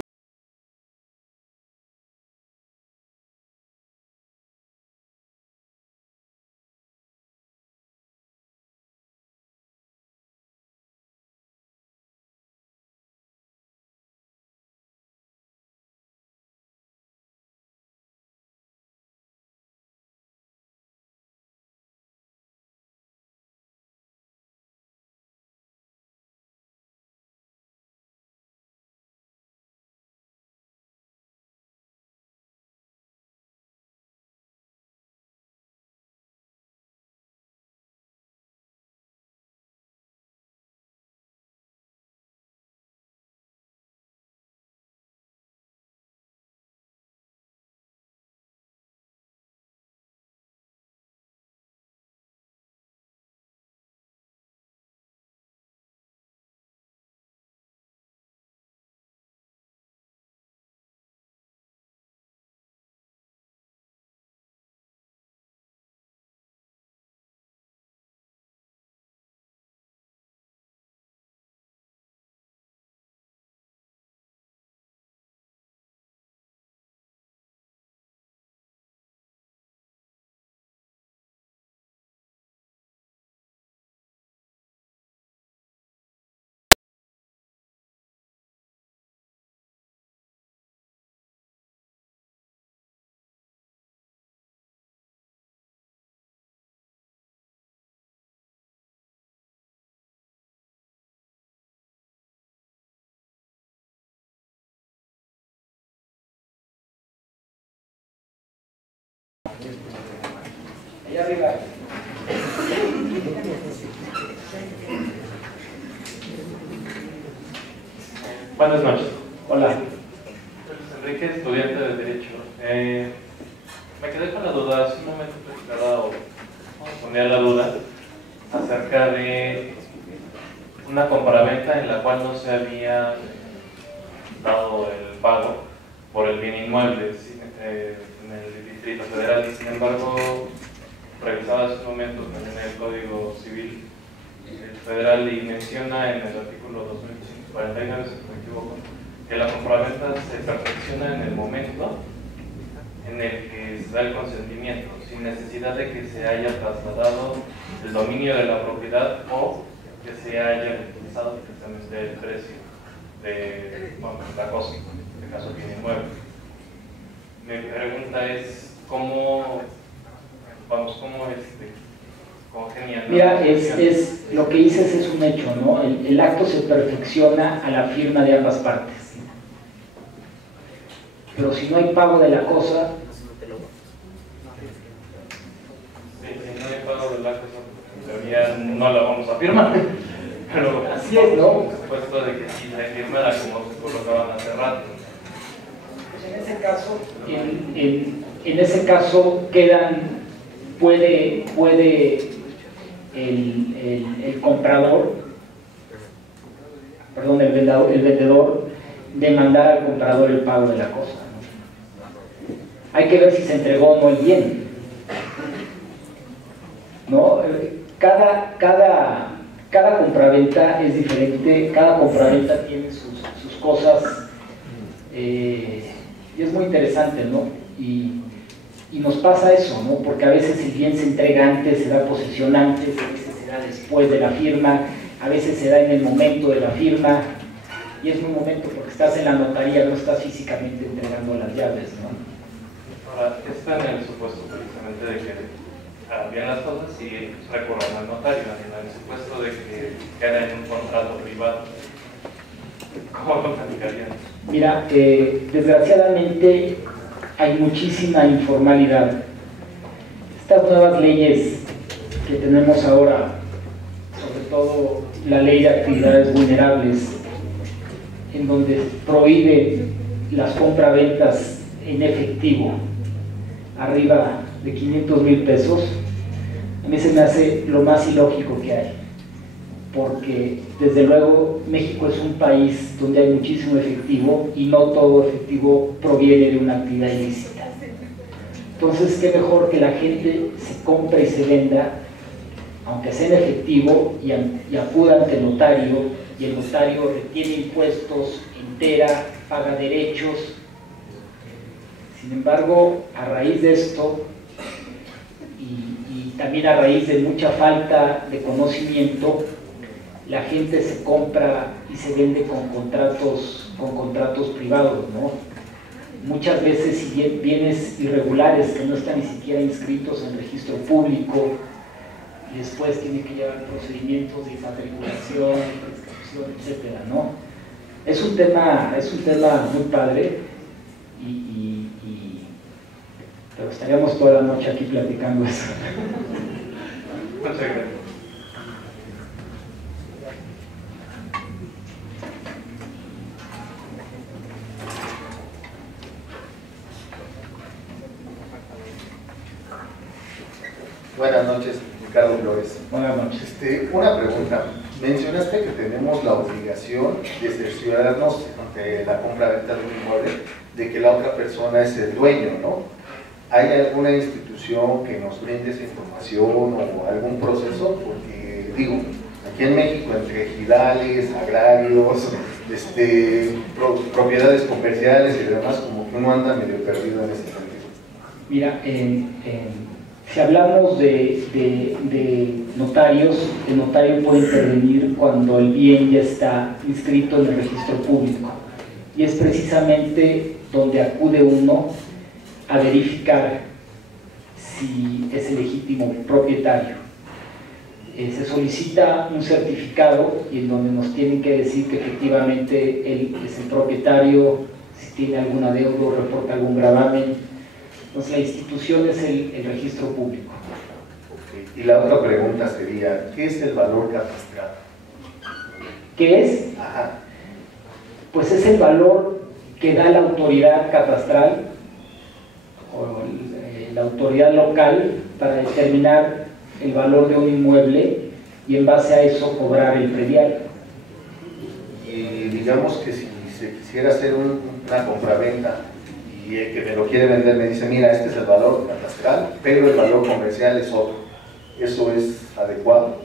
allá arriba. Buenas noches. Hola. Enrique, estudiante de Derecho. Me quedé con la duda, hace un momento platicaba o ponía la duda acerca de una compraventa en la cual no se había dado el pago por el bien inmueble en el Distrito Federal, y sin embargo revisaba hace un momento también el Código Civil Federal y menciona en el artículo 2549, si no me equivoco, que la compraventa se perfecciona en el momento en el que se da el consentimiento, sin necesidad de que se haya trasladado el dominio de la propiedad o que se haya utilizado precisamente el precio de la cosa, en este caso bien inmueble. Mi pregunta es cómo genial. Mira, es lo que dices es un hecho, ¿no? El acto se perfecciona a la firma de ambas partes. Pero si no hay pago de la cosa... Sí, si no hay pago de la cosa, en teoría no la vamos a firmar. Pero así es, ¿no? Por supuesto de que si se firmara como se colocaban hace rato. Pues en ese caso puede el comprador, perdón, el vendedor demandar al comprador el pago de la cosa, ¿no? Hay que ver si se entregó o no el bien, ¿no? Cada compraventa es diferente, cada compraventa tiene sus cosas, y es muy interesante, ¿no? Y nos pasa eso, ¿no? Porque a veces el bien se entrega antes, se da posesión antes, a veces se da después de la firma, a veces se da en el momento de la firma, y es un momento porque estás en la notaría, no estás físicamente entregando las llaves, ¿no? Ahora, está en el supuesto precisamente de que bien las cosas y recurran al notario, en el supuesto de que queda en un contrato privado. ¿Cómo lo planificarían? Mira, desgraciadamente hay muchísima informalidad. Estas nuevas leyes que tenemos ahora, sobre todo la ley de actividades vulnerables, en donde prohíbe las compraventas en efectivo arriba de 500,000 pesos, a mí se me hace lo más ilógico que hay, porque desde luego México es un país donde hay muchísimo efectivo y no todo efectivo proviene de una actividad ilícita. Entonces, qué mejor que la gente se compre y se venda, aunque sea en efectivo, y acuda ante el notario, y el notario retiene impuestos, entera, paga derechos. Sin embargo, a raíz de esto, y también a raíz de mucha falta de conocimiento, la gente se compra y se vende con contratos privados, ¿no? Muchas veces, si bien bienes irregulares que no están ni siquiera inscritos en registro público, y después tienen que llevar procedimientos de inmatriculación, prescripción, etcétera, ¿no? Es un tema muy padre, pero estaríamos toda la noche aquí platicando eso. Muchas gracias. Buenas noches, Ricardo Flores. Buenas noches. Una pregunta. Mencionaste que tenemos la obligación de cerciorarnos ante la compra-venta de un inmueble de que la otra persona es el dueño, ¿no? ¿Hay alguna institución que nos brinde esa información o algún proceso? Porque, digo, aquí en México, entre ejidales, agrarios, propiedades comerciales y demás, como que uno anda medio perdido en ese sentido. Mira, si hablamos de notarios, el notario puede intervenir cuando el bien ya está inscrito en el registro público, y es precisamente donde acude uno a verificar si es el legítimo propietario. Se solicita un certificado y en donde nos tienen que decir que efectivamente él es el propietario, si tiene alguna deuda o reporta algún gravamen. Entonces la institución es el registro público. Okay. Y la otra pregunta sería, ¿qué es el valor catastral? ¿Qué es? Ajá. Pues es el valor que da la autoridad catastral o la autoridad local para determinar el valor de un inmueble y en base a eso cobrar el predial. Y digamos que si se quisiera hacer una compraventa y el que me lo quiere vender me dice, mira, este es el valor catastral, pero el valor comercial es otro, ¿eso es adecuado?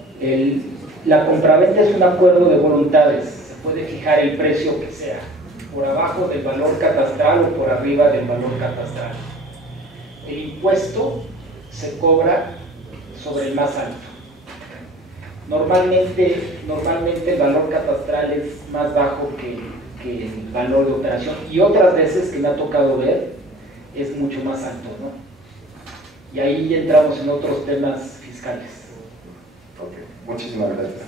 La compraventa es un acuerdo de voluntades, se puede fijar el precio que sea, por abajo del valor catastral o por arriba del valor catastral. El impuesto se cobra sobre el más alto. Normalmente el valor catastral es más bajo que el valor de operación, y otras veces que me ha tocado ver es mucho más alto, ¿no? Y ahí ya entramos en otros temas fiscales. Ok, muchísimas gracias.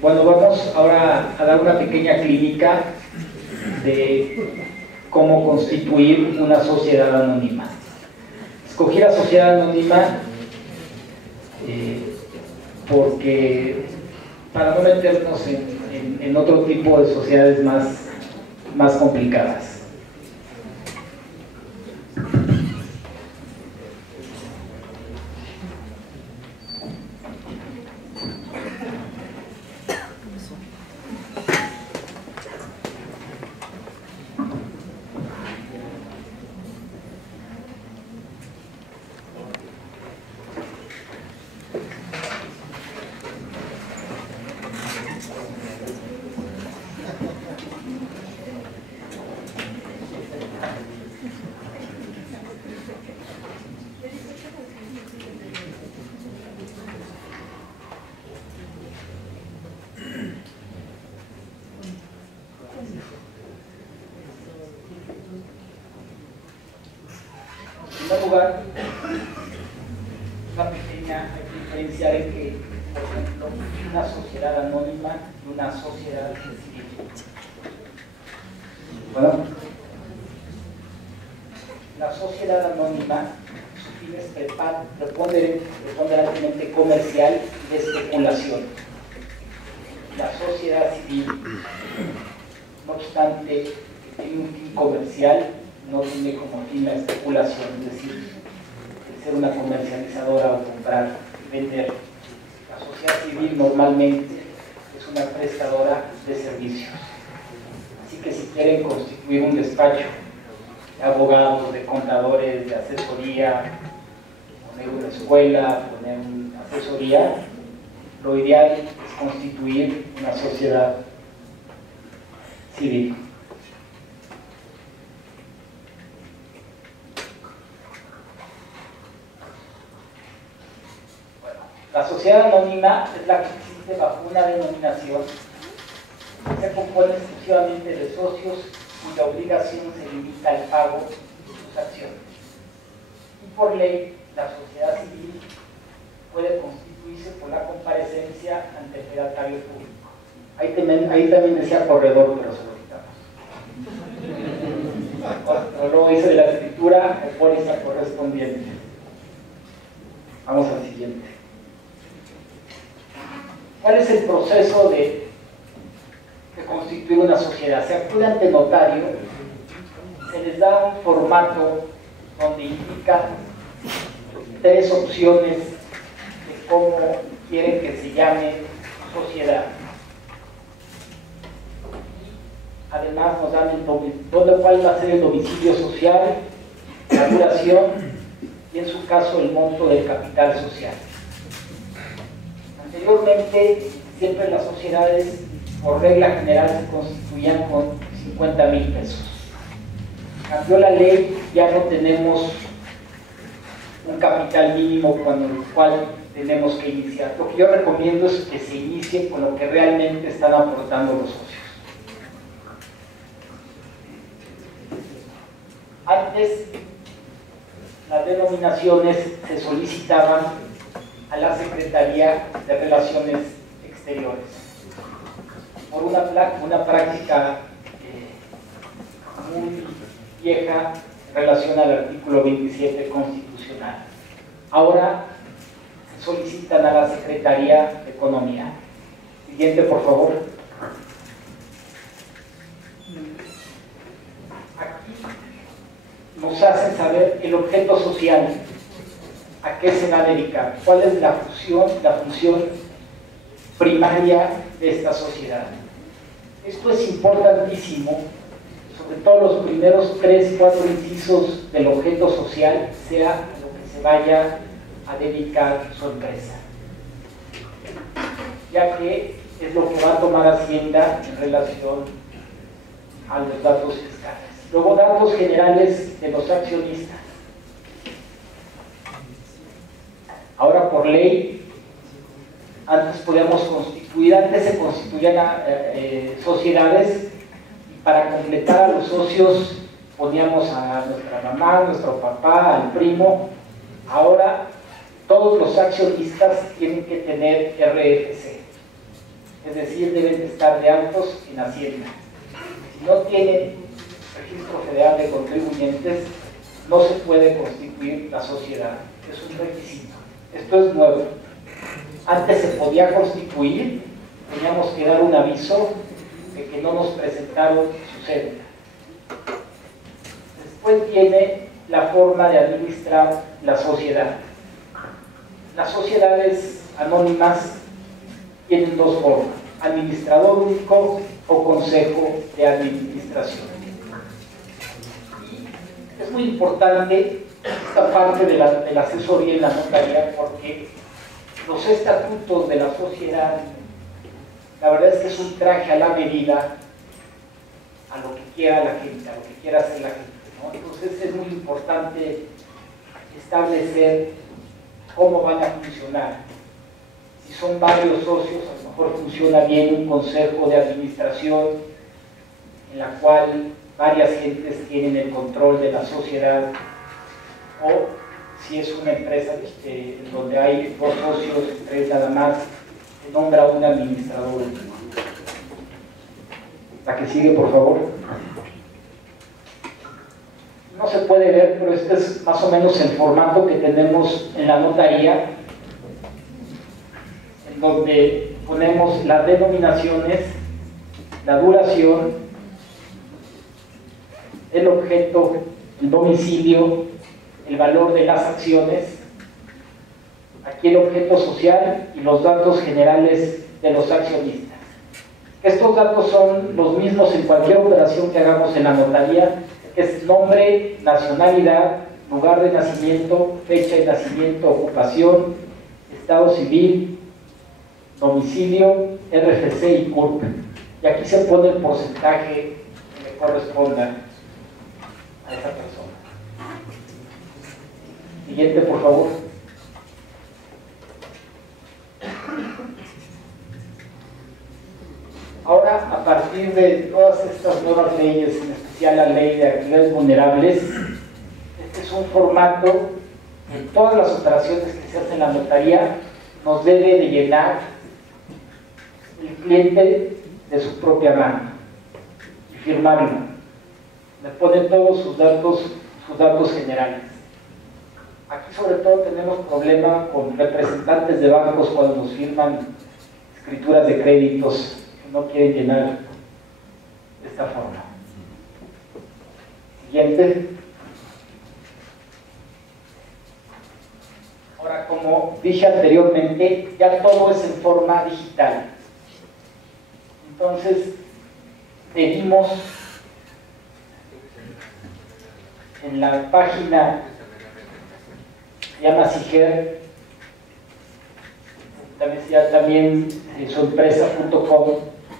Bueno, vamos ahora a dar una pequeña clínica de cómo constituir una sociedad anónima. Escogí la sociedad anónima porque para no meternos en otro tipo de sociedades más complicadas. En primer lugar, una pequeña, hay que diferenciar en que, por ejemplo, una sociedad anónima y una sociedad civil. Bueno, la sociedad anónima, su fin es preponderantemente comercial y de especulación. La sociedad civil, no obstante, tiene un fin comercial, no tiene como fin la especulación, es decir, el ser una comercializadora o comprar y vender. La sociedad civil normalmente es una prestadora de servicios. Así que si quieren constituir un despacho de abogados, de contadores, de asesoría, poner una escuela, poner una asesoría, lo ideal es constituir una sociedad civil. La sociedad anónima es la que existe bajo una denominación que se compone exclusivamente de socios cuya obligación se limita al pago de sus acciones. Y por ley, la sociedad civil puede constituirse por la comparecencia ante el fedatario público. Ahí también decía corredor, pero se lo quitamos. Pero luego dice de la escritura o póliza correspondiente. Vamos al siguiente. ¿Cuál es el proceso de constituir una sociedad? Se acude ante notario, se les da un formato donde indica 3 opciones de cómo quieren que se llame sociedad. Además nos dan cuál va a ser el domicilio social, la duración y en su caso el monto del capital social. Anteriormente, siempre las sociedades, por regla general, se constituían con 50,000 pesos. Cambió la ley, ya no tenemos un capital mínimo con el cual tenemos que iniciar. Lo que yo recomiendo es que se inicie con lo que realmente están aportando los socios. Antes, las denominaciones se solicitaban a la Secretaría de Relaciones Exteriores por una práctica muy vieja en relación al artículo 27 constitucional. Ahora se solicitan a la Secretaría de economía. Siguiente, por favor. Aquí nos hacen saber el objeto social, a qué se va a dedicar, cuál es la función primaria de esta sociedad. Esto es importantísimo, sobre todo los primeros 3, 4 incisos del objeto social, sea a lo que se vaya a dedicar su empresa, ya que es lo que va a tomar Hacienda en relación a los datos fiscales. Luego, datos generales de los accionistas. Ahora, por ley, antes se constituían sociedades, y para completar a los socios poníamos a nuestra mamá, nuestro papá, al primo. Ahora todos los accionistas tienen que tener RFC, es decir, deben de estar de altos en Hacienda. Si no tienen registro federal de contribuyentes, no se puede constituir la sociedad, es un requisito. Esto es nuevo. Antes se podía constituir, teníamos que dar un aviso de que no nos presentaron su cédula. Después viene la forma de administrar la sociedad. Las sociedades anónimas tienen dos formas: administrador único o consejo de administración. Y es muy importante esta parte de la asesoría en la notaría, porque los estatutos de la sociedad, la verdad es que es un traje a la medida a lo que quiera la gente, a lo que quiera hacer la gente, ¿no? Entonces es muy importante establecer cómo van a funcionar. Si son varios socios, a lo mejor funciona bien un consejo de administración en la cual varias gentes tienen el control de la sociedad, o si es una empresa donde hay 2 socios, 3 nada más, se nombra un administrador. La que sigue, por favor. No se puede ver, pero este es más o menos el formato que tenemos en la notaría, en donde ponemos las denominaciones, la duración, el objeto, el domicilio, el valor de las acciones, aquí el objeto social y los datos generales de los accionistas. Estos datos son los mismos en cualquier operación que hagamos en la notaría, que es nombre, nacionalidad, lugar de nacimiento, fecha de nacimiento, ocupación, estado civil, domicilio, RFC y CURP. Y aquí se pone el porcentaje que le corresponda a esa persona. Siguiente, por favor. Ahora, a partir de todas estas nuevas leyes, en especial la ley de actividades vulnerables, este es un formato que en todas las operaciones que se hacen en la notaría nos debe de llenar el cliente de su propia mano y firmarlo. Le ponen todos sus datos generales. Aquí sobre todo tenemos problema con representantes de bancos cuando nos firman escrituras de créditos que no quieren llenar de esta forma. Siguiente. Ahora, como dije anteriormente, ya todo es en forma digital. Entonces, pedimos en la página, se llama SIGER, también suempresa.com,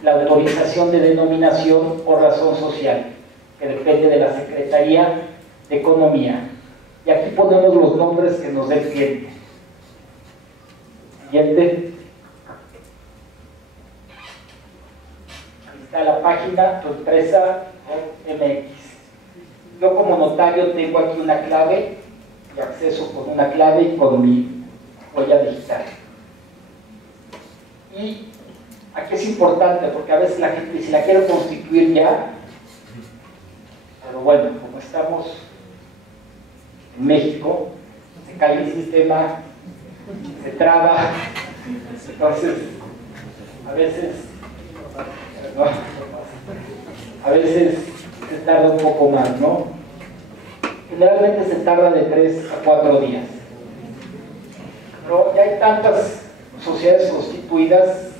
la autorización de denominación por razón social, que depende de la Secretaría de Economía. Y aquí ponemos los nombres que nos dé el cliente. Siguiente. Aquí está la página, tu empresa MX. Yo como notario tengo aquí una clave y acceso con una clave y con mi huella digital. Y aquí es importante porque a veces la gente dice, la quiero constituir ya, pero bueno, como estamos en México, se cae el sistema, se traba, Entonces, a veces se tarda un poco más, ¿no? Generalmente se tarda de 3 a 4 días. Pero ya hay tantas sociedades constituidas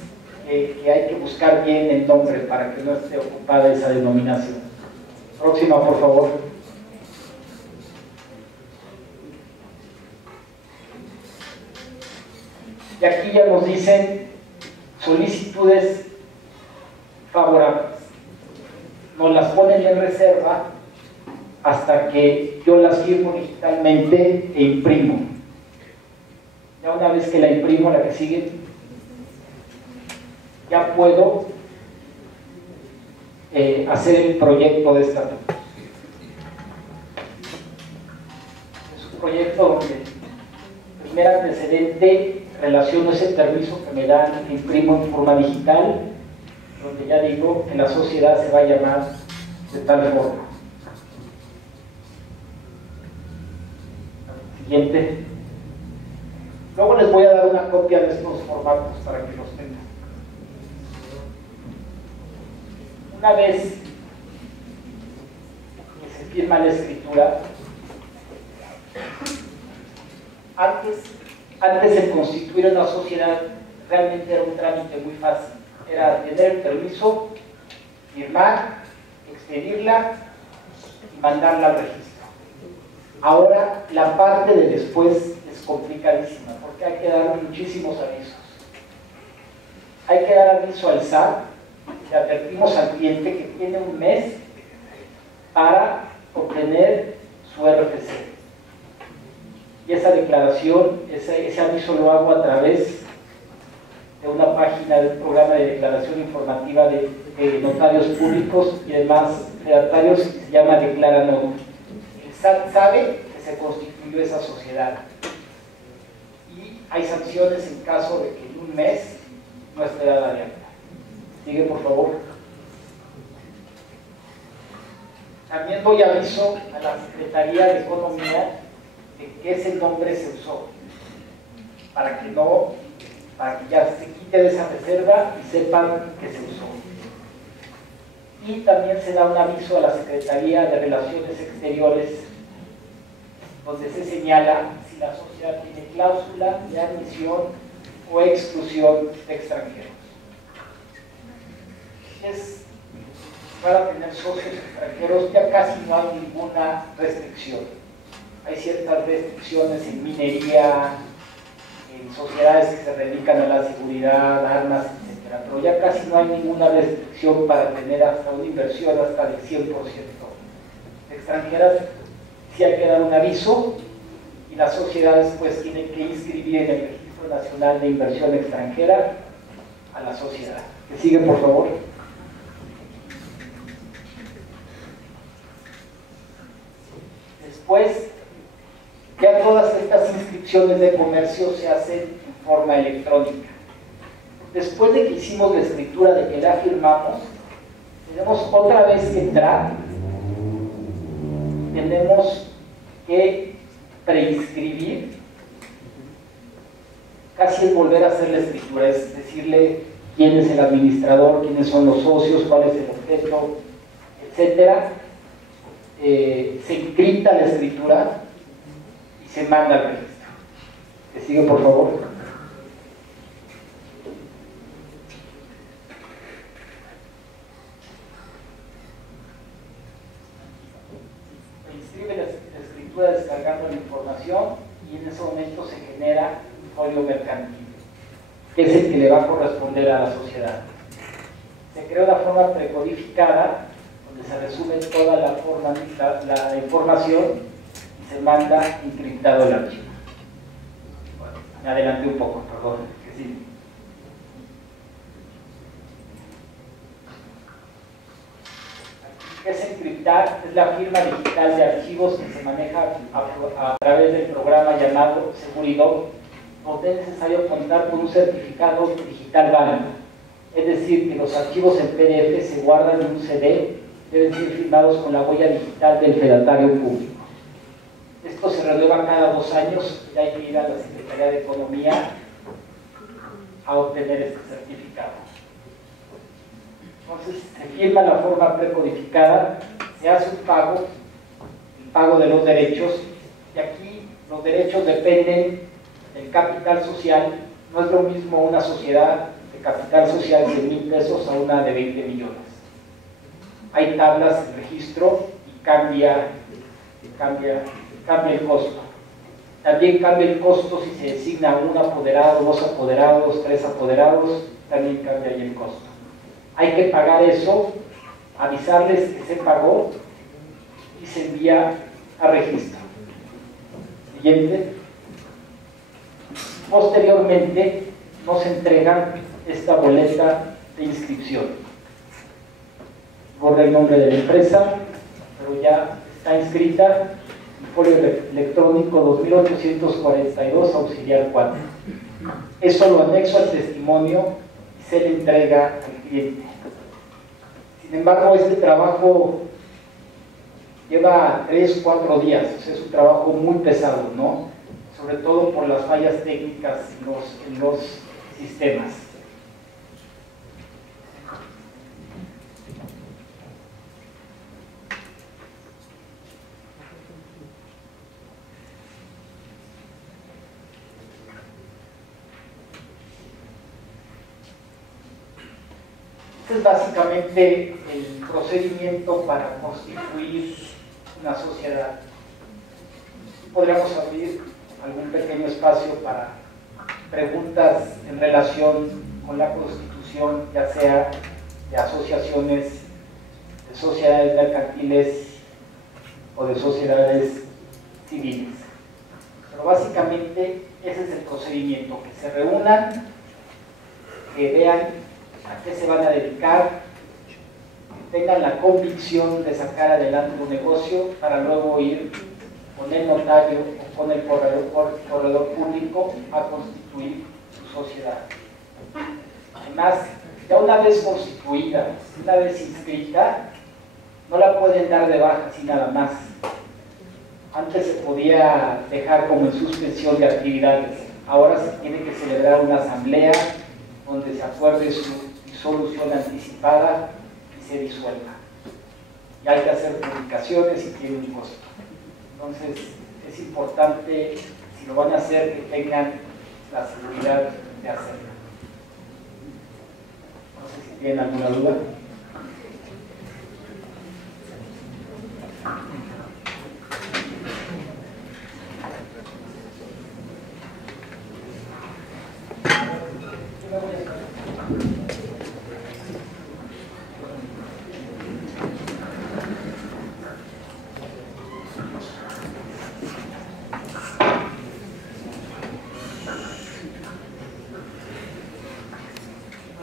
que hay que buscar bien el nombre para que no esté ocupada esa denominación. Próxima, por favor. Y aquí ya nos dicen solicitudes favorables. Nos las ponen en reserva hasta que yo las firmo digitalmente e imprimo. Ya una vez que la imprimo, la que sigue, ya puedo hacer el proyecto de estatuto. Es un proyecto donde, primer antecedente, relaciono ese permiso que me dan, que imprimo en forma digital, donde ya digo que la sociedad se va a llamar de tal forma. Siguiente. Luego les voy a dar una copia de estos formatos para que los tengan. Una vez que se firma la escritura, antes de constituir una sociedad, realmente era un trámite muy fácil. Era tener el permiso, firmar, expedirla y mandarla al registro. Ahora, la parte de después es complicadísima, porque hay que dar muchísimos avisos. Hay que dar aviso al SAT, le advertimos al cliente que tiene un mes para obtener su RFC. Y esa declaración, ese aviso lo hago a través de una página de un programa de declaración informativa de notarios públicos y demás fedatarios que se llama Declara Nota. El SAT sabe que se constituyó esa sociedad y hay sanciones en caso de que en un mes no esté dada de alta. Sigue, por favor. También doy aviso a la Secretaría de Economía de que ese nombre se usó, para que ya se quite de esa reserva y sepan que se usó. Y también se da un aviso a la Secretaría de Relaciones Exteriores, donde se señala si la sociedad tiene cláusula de admisión o exclusión de extranjeros. Para tener socios extranjeros ya casi no hay ninguna restricción. Hay ciertas restricciones en minería, en sociedades que se dedican a la seguridad, armas, etc. Pero ya casi no hay ninguna restricción para tener hasta una inversión hasta del 100% extranjeras. Sí hay que dar un aviso y las sociedades pues tienen que inscribir en el Registro Nacional de Inversión Extranjera a la sociedad. Que sigue, por favor. Después, ya todas estas inscripciones de comercio se hacen en forma electrónica. Después de que hicimos la escritura, de que la firmamos, tenemos otra vez que entrar, tenemos que preinscribir, casi es volver a hacer la escritura, es decirle quién es el administrador, quiénes son los socios, cuál es el objeto, etcétera. Se encripta la escritura y se manda al registro. ¿Que sigue, por favor? Se inscribe la escritura descargando la información y en ese momento se genera un folio mercantil, que es el que le va a corresponder a la sociedad. Se crea una forma precodificada donde se resume toda la información y se manda encriptado el archivo. Bueno, me adelanté un poco, perdón. Que sí. ¿Qué es encriptar? Es la firma digital de archivos que se maneja a través del programa llamado Seguridoc, donde es necesario contar con un certificado digital válido. Es decir, que los archivos en PDF se guardan en un CD, deben ser firmados con la huella digital del fedatario público. Esto se renueva cada 2 años y hay que ir a la Secretaría de Economía a obtener este certificado. Entonces se firma la forma precodificada, se hace un pago, el pago de los derechos, y aquí los derechos dependen del capital social. No es lo mismo una sociedad de capital social de 100,000 pesos a una de 20 millones. Hay tablas de registro y cambia el costo. También cambia el costo si se designa un apoderado, 2 apoderados, 3 apoderados, también cambia ahí el costo. Hay que pagar eso, avisarles que se pagó y se envía a registro. Siguiente. Posteriormente nos entregan esta boleta de inscripción. Borra el nombre de la empresa, pero ya está inscrita. Folio electrónico 2842, auxiliar 4. Eso lo anexo al testimonio y se le entrega al cliente. Sin embargo, este trabajo lleva 3-4 días, o sea, es un trabajo muy pesado, ¿no? Sobre todo por las fallas técnicas en los sistemas. Este es básicamente el procedimiento para constituir una sociedad. Podríamos abrir algún pequeño espacio para preguntas en relación con la constitución, ya sea de asociaciones, de sociedades mercantiles o de sociedades civiles. Pero básicamente ese es el procedimiento: que se reúnan, que vean a qué se van a dedicar, que tengan la convicción de sacar adelante un negocio para luego ir con el notario o con el corredor público a constituir su sociedad. Además, ya una vez constituida, una vez inscrita, no la pueden dar de baja así nada más. Antes se podía dejar como en suspensión de actividades, ahora se tiene que celebrar una asamblea donde se acuerde su disolución anticipada y se disuelva. Y hay que hacer publicaciones y tiene un costo. Entonces es importante, si lo van a hacer, que tengan la seguridad de hacerlo. No sé si tienen alguna duda.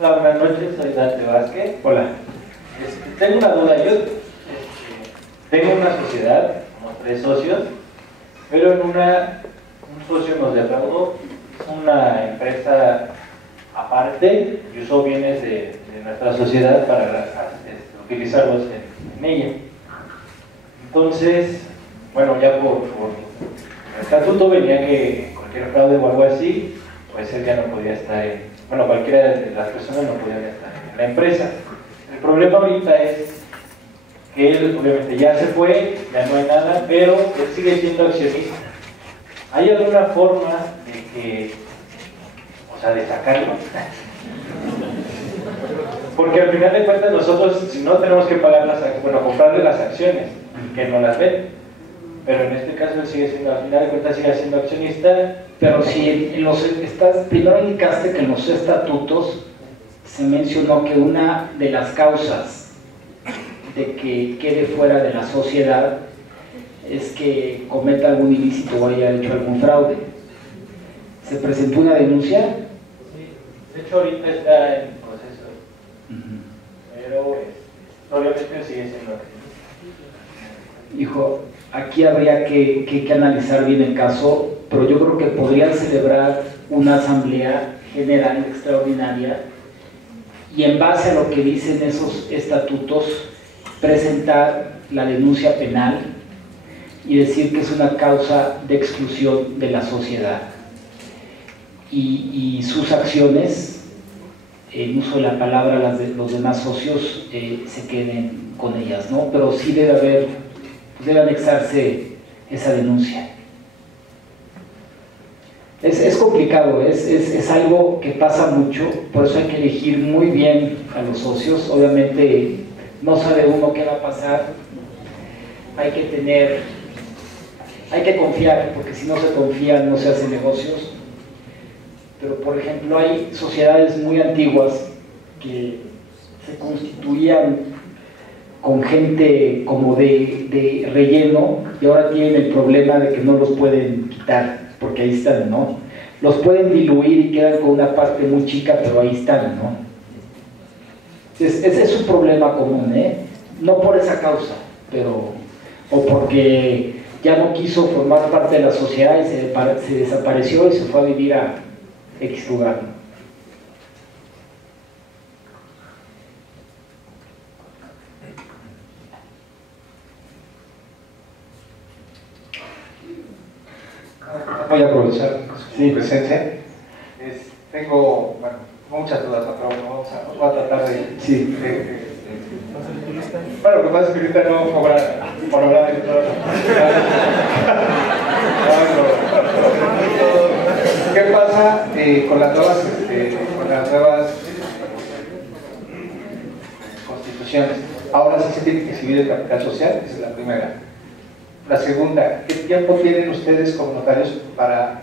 Hola, buenas noches, soy Dante Vázquez. Hola. Tengo una duda. Yo tengo una sociedad, como 3 socios, pero en un socio nos defraudó, una empresa aparte y usó bienes de nuestra sociedad para utilizarlos en ella. Entonces, bueno, ya por el estatuto venía que cualquier fraude o algo así, pues él ya no podía estar bueno, cualquiera de las personas no podía estar en la empresa. El problema ahorita es que él obviamente ya se fue, ya no hay nada, pero él sigue siendo accionista. ¿Hay alguna forma de sacarlo? Porque al final de cuentas nosotros, si no, tenemos que pagar comprarle las acciones, que no las ven. Pero en este caso él sigue siendo, al final de cuentas sigue siendo accionista. Pero si primero indicaste que en los estatutos se mencionó que una de las causas de que quede fuera de la sociedad es que cometa algún ilícito o haya hecho algún fraude. ¿Se presentó una denuncia? Sí, de hecho ahorita está en proceso, pero obviamente sigue siendo accionista. Hijo, aquí habría que analizar bien el caso, pero yo creo que podrían celebrar una asamblea general extraordinaria y en base a lo que dicen esos estatutos presentar la denuncia penal y decir que es una causa de exclusión de la sociedad y sus acciones el uso de la palabra, los demás socios se queden con ellas, ¿no? Pero sí debe anexarse esa denuncia. Es complicado, es algo que pasa mucho, por eso hay que elegir muy bien a los socios. Obviamente no sabe uno qué va a pasar, hay que confiar, porque si no se confía no se hacen negocios. Pero por ejemplo hay sociedades muy antiguas que se constituían con gente como de relleno y ahora tienen el problema de que no los pueden quitar, porque ahí están, ¿no? Los pueden diluir y quedan con una parte muy chica, pero ahí están, ¿no? Ese es un problema común, no por esa causa, o porque ya no quiso formar parte de la sociedad y se desapareció y se fue a vivir a X lugar, ¿no? Voy a aprovechar su presencia. Tengo muchas dudas, pero vamos a tratar de... Sí. Bueno, lo que pasa es que ahorita no por hablar de todo. ¿Qué pasa con las nuevas constituciones? Ahora sí se tiene que exhibir el capital social, esa es la primera. La segunda, ¿qué tiempo tienen ustedes como notarios para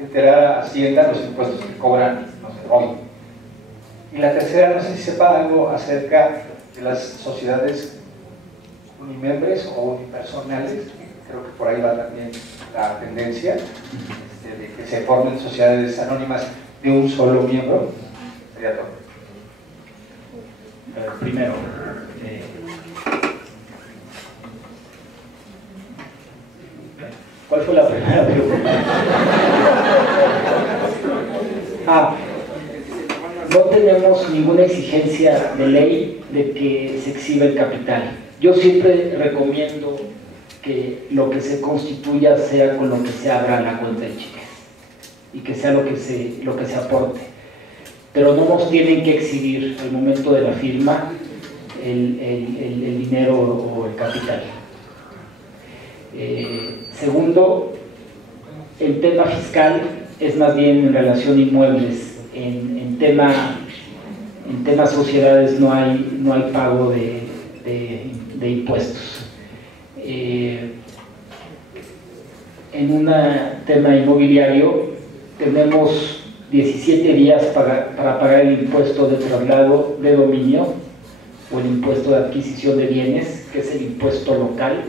enterar a Hacienda los impuestos que cobran, no sé, hoy? Y la tercera, no sé si sepa algo acerca de las sociedades unimembres o unipersonales, creo que por ahí va también la tendencia de que se formen sociedades anónimas de un solo miembro. Sería todo. Primero, ¿cuál fue la primera pregunta? No tenemos ninguna exigencia de ley de que se exhiba el capital. Yo siempre recomiendo que lo que se constituya sea con lo que se abra la cuenta de cheques y que sea lo que se aporte. Pero no nos tienen que exhibir al momento de la firma el dinero o el capital. Segundo, el tema fiscal es más bien en relación a inmuebles. En tema sociedades no hay pago de impuestos. En un tema inmobiliario tenemos 17 días para pagar el impuesto de traslado de dominio o el impuesto de adquisición de bienes, que es el impuesto local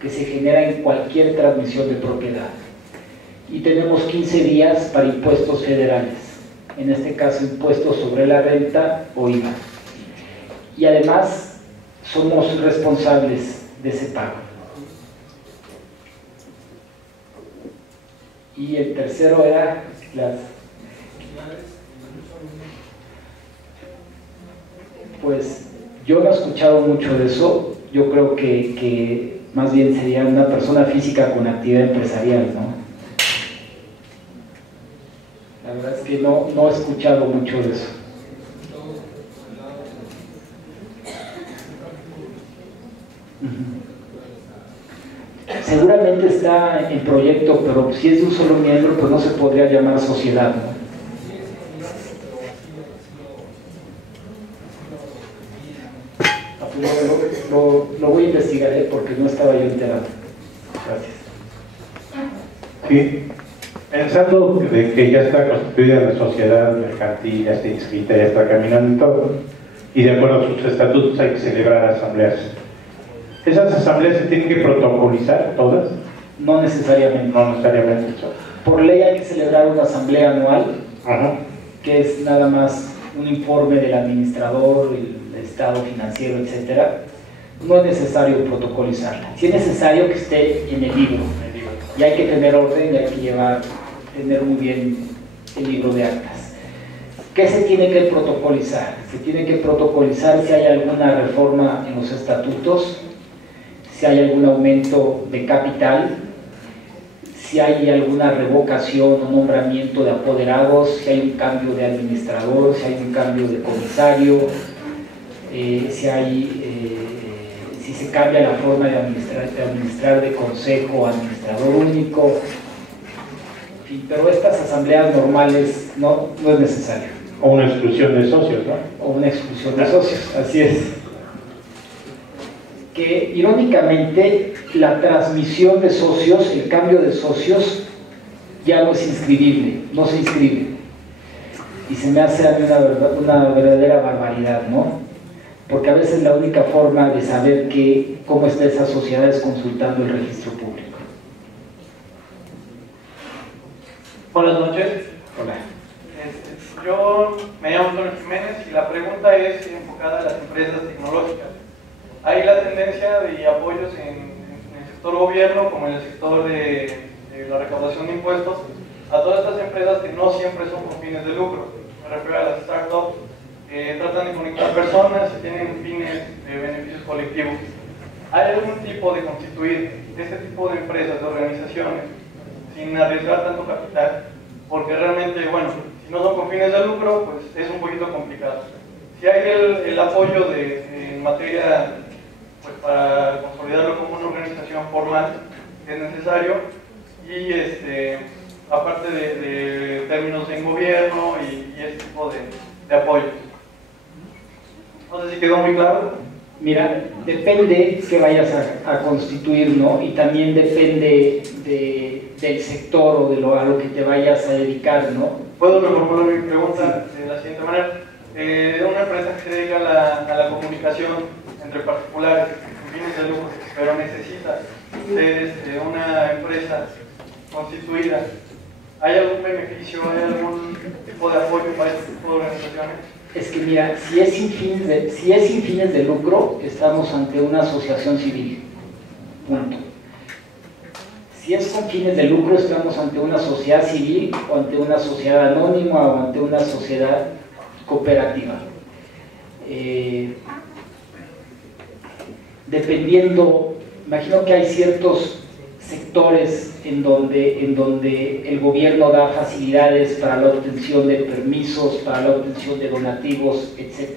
que se genera en cualquier transmisión de propiedad. Y tenemos 15 días para impuestos federales, en este caso impuestos sobre la renta o IVA. Y además somos responsables de ese pago. Y el tercero era pues yo no he escuchado mucho de eso. Yo creo que más bien sería una persona física con actividad empresarial, ¿no? La verdad es que no he escuchado mucho de eso. Seguramente está en proyecto, pero si es de un solo miembro, pues no se podría llamar sociedad, ¿no? Lo voy a investigar porque no estaba yo enterado. Gracias. Sí, pensando de que ya está constituida la sociedad mercantil, ya está inscrita, ya está caminando y todo, y de acuerdo a sus estatutos hay que celebrar asambleas. ¿Esas asambleas se tienen que protocolizar todas? No necesariamente. No necesariamente. Por ley hay que celebrar una asamblea anual, que es nada más un informe del administrador, el estado financiero, etcétera. No es necesario protocolizarla. Sí es necesario que esté en el libro, y hay que tener orden y hay que tener muy bien el libro de actas. ¿Qué se tiene que protocolizar? Se tiene que protocolizar si hay alguna reforma en los estatutos, si hay algún aumento de capital, si hay alguna revocación o nombramiento de apoderados, si hay un cambio de administrador, si hay un cambio de comisario, si se cambia la forma de administrar de consejo o administrador único, en fin, pero estas asambleas normales no es necesario. O una exclusión de socios, ¿no? O una exclusión de socios, así es. Que irónicamente la transmisión de socios, el cambio de socios, ya no es inscribible, no se inscribe. Y se me hace a mí una verdadera barbaridad, ¿no? Porque a veces la única forma de saber cómo está esa sociedad es consultando el registro público. Buenas noches. Hola. Yo me llamo Antonio Jiménez y la pregunta es enfocada a las empresas tecnológicas. Hay la tendencia de apoyos en el sector gobierno como en el sector de la recaudación de impuestos a todas estas empresas que no siempre son con fines de lucro. Me refiero a las startups que tratan de conectar personas y tienen fines de beneficios colectivos. ¿Hay algún tipo de constituir este tipo de empresas, de organizaciones, sin arriesgar tanto capital? Porque realmente, bueno, si no son con fines de lucro, pues es un poquito complicado. Si hay el apoyo en materia, pues para consolidarlo como una organización formal, que es necesario, y aparte de términos en gobierno y este tipo de apoyo. No sé si quedó muy claro. Mira, depende que vayas a constituir, ¿no? Y también depende del sector o a lo que te vayas a dedicar, ¿no? ¿Puedo reformular mi pregunta de la siguiente manera? Una empresa que se dedica a la comunicación entre particulares, con fines de lucro, pero necesita ser una empresa constituida, ¿hay algún beneficio, hay algún tipo de apoyo para este tipo de organizaciones? Es que mira, si es sin fines de lucro, estamos ante una asociación civil, punto. Si es con fines de lucro, estamos ante una sociedad civil o ante una sociedad anónima o ante una sociedad cooperativa. Dependiendo, imagino que hay ciertos sectores en donde el gobierno da facilidades para la obtención de permisos, para la obtención de donativos, etc.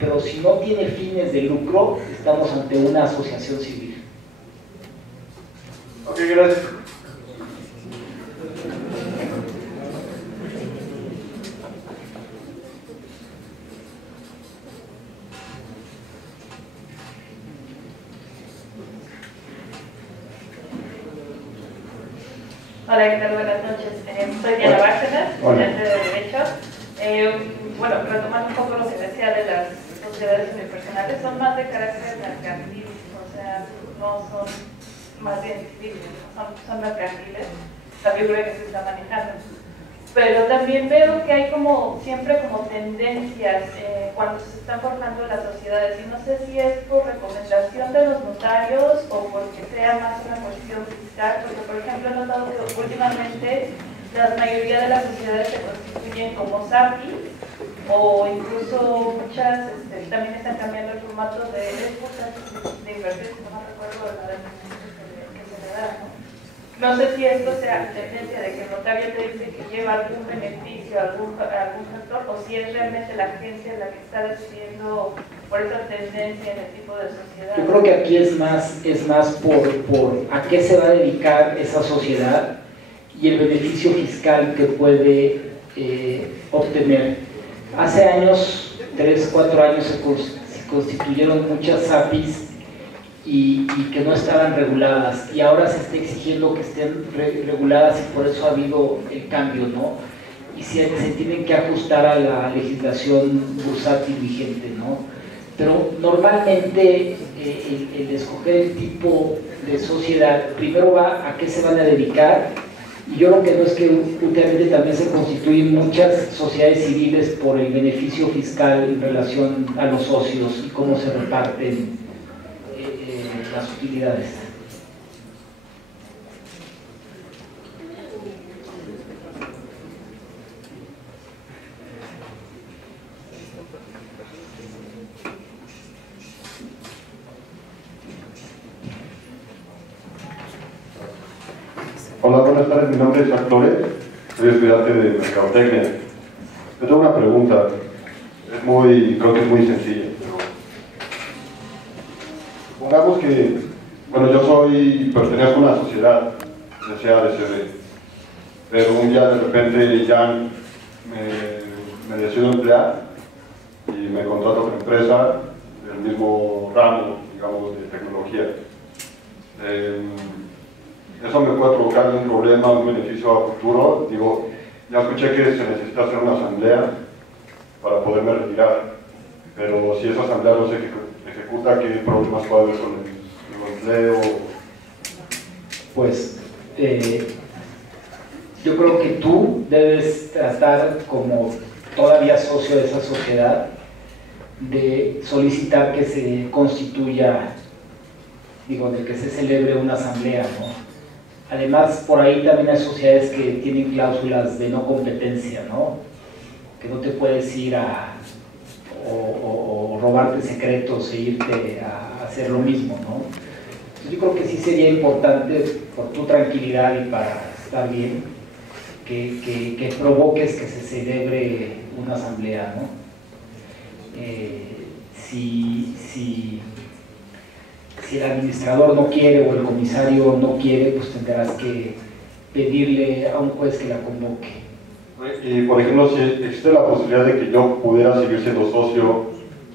Pero si no tiene fines de lucro, estamos ante una asociación civil. Ok, gracias. Hola, ¿qué tal? Buenas noches. Soy Diana Bárcenas, estudiante de Derecho. Bueno, retomando un poco lo que decía de las sociedades unipersonales, son más de carácter mercantil, o sea, no son más bien civiles, son mercantiles, la figura que se está manejando. Pero también veo que hay siempre como tendencias cuando se están forjando las sociedades, y no sé si es por recomendación de los notarios o porque sea más una cuestión fiscal, porque por ejemplo he notado que últimamente la mayoría de las sociedades se constituyen como SAPI, o incluso muchas también están cambiando el formato de inversión, si no me recuerdo la definición que se le da, ¿no? No sé si esto sea tendencia de que el notario te dice que lleva algún beneficio a algún sector, o si es realmente la agencia la que está decidiendo por esa tendencia en el tipo de sociedad. Yo creo que aquí es más por a qué se va a dedicar esa sociedad y el beneficio fiscal que puede obtener. Hace años, 3, 4 años, se constituyeron muchas APIs y que no estaban reguladas, y ahora se está exigiendo que estén reguladas, y por eso ha habido el cambio, ¿no? Y se tienen que ajustar a la legislación bursátil vigente, ¿no? Pero normalmente el escoger el tipo de sociedad primero va a qué se van a dedicar, y yo creo que no es que últimamente también se constituyen muchas sociedades civiles por el beneficio fiscal en relación a los socios y cómo se reparten las utilidades. buenas tardes, mi nombre es Isaac Flores, soy estudiante de Mercadotecnia. Yo tengo una pregunta, creo que es muy sencilla, pero pongamos que, bueno, pertenezco a una sociedad, SADCB, pero un día de repente ya me decido emplear y me contrato a otra empresa del mismo ramo, digamos, de tecnología. Eso me puede provocar un problema, un beneficio a futuro. Digo, ya escuché que se necesita hacer una asamblea para poderme retirar, pero si esa asamblea no se ejecuta, ¿qué problemas puede haber con el empleo? Pues yo creo que tú debes tratar, como todavía socio de esa sociedad, de solicitar que se constituya, de que se celebre una asamblea, ¿no? Además, por ahí también hay sociedades que tienen cláusulas de no competencia, ¿no? Que no te puedes ir o robarte secretos e irte a hacer lo mismo, ¿no? Entonces, yo creo que sí sería importante, por tu tranquilidad y para estar bien, que provoques que se celebre una asamblea, ¿no? Si el administrador no quiere o el comisario no quiere, pues tendrás que pedirle a un juez que la convoque. Y por ejemplo, si existe la posibilidad de que yo pudiera seguir siendo socio,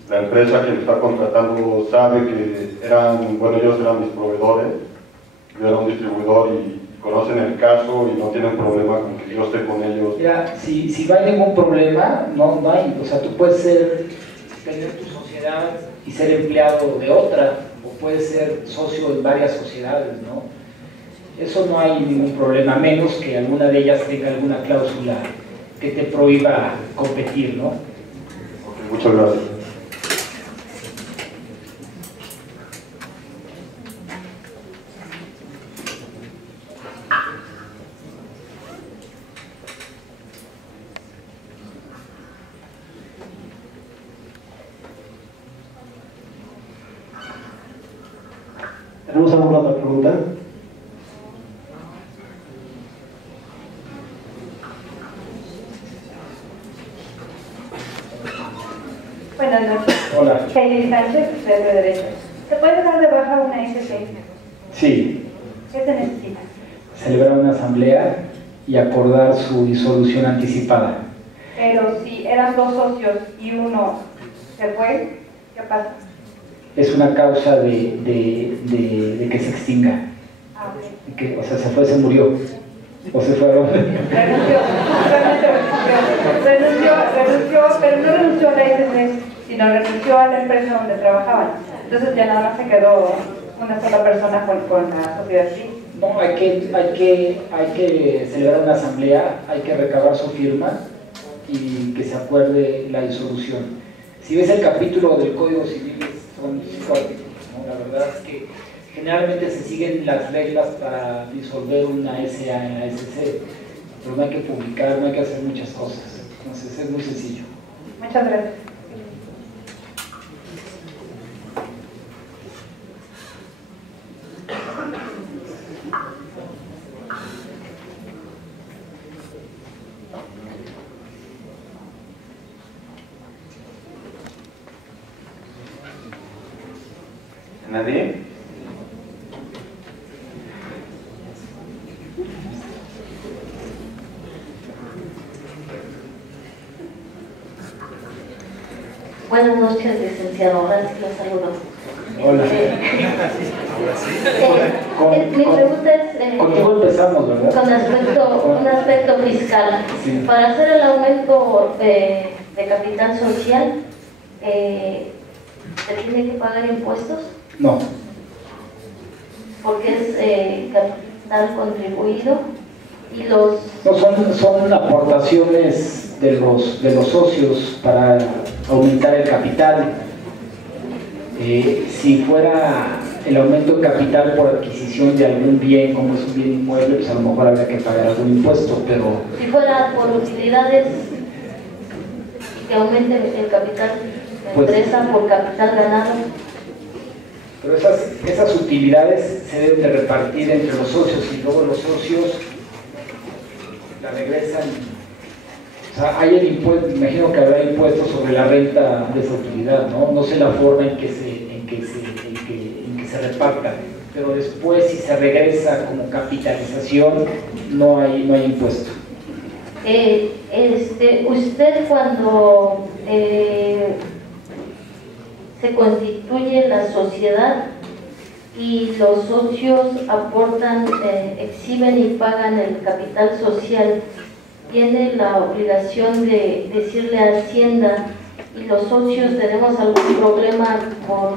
la empresa que me está contratando sabe que ellos eran mis proveedores, yo era un distribuidor y conocen el caso y no tienen problema con que yo esté con ellos. Mira, si no hay ningún problema, no hay, o sea, tú puedes tener tu sociedad y ser empleado de otra, o puedes ser socio en varias sociedades, ¿no? Eso no hay ningún problema, menos que alguna de ellas tenga alguna cláusula que te prohíba competir, ¿no? Ok, muchas gracias. ¿Tenemos alguna otra pregunta? Buenas noches. Hola. Kelly Sánchez, estudiante de Derecho. ¿Se puede dar de baja una SC? Sí. ¿Qué se necesita? Celebrar una asamblea y acordar su disolución anticipada. Pero si eran dos socios y uno se fue, ¿qué pasa? Es una causa de que se extinga. Ah, ok. O sea, se fue, se murió. O se fue a Renunció, pero no renunció a la SC, sino renunció a la empresa donde trabajaban. Entonces ya nada más se quedó una sola persona con la sociedad civil. No, hay que celebrar una asamblea, hay que recabar su firma y que se acuerde la disolución. Si ves el capítulo del Código Civil, son 5 artículos, ¿no? La verdad es que generalmente se siguen las reglas para disolver una SA en la SC, pero no hay que publicar, no hay que hacer muchas cosas. Entonces es muy sencillo. Muchas gracias. ¿Nadie? Buenas noches, licenciado. Ahora sí lo saludo. Hola. Mi pregunta es... Contigo empezamos, ¿verdad? Con un aspecto fiscal. Sí. Para hacer el aumento de capital social, ¿se tiene que pagar impuestos? No. Porque es capital contribuido y los... No, son aportaciones de los socios para aumentar el capital. Si fuera el aumento de capital por adquisición de algún bien, como es un bien inmueble, pues a lo mejor habría que pagar algún impuesto, pero... Si fuera por utilidades, que aumente el capital de Pues, empresa por capital ganado. Pero esas utilidades se deben de repartir entre los socios y luego los socios la regresan. O sea, hay el impuesto, me imagino que habrá impuestos sobre la renta de esa utilidad, ¿no? No sé la forma en que se reparta, pero después si se regresa como capitalización, no hay impuesto. Usted cuando se constituye la sociedad y los socios aportan, exhiben y pagan el capital social, tiene la obligación de decirle a Hacienda, y los socios tenemos algún problema por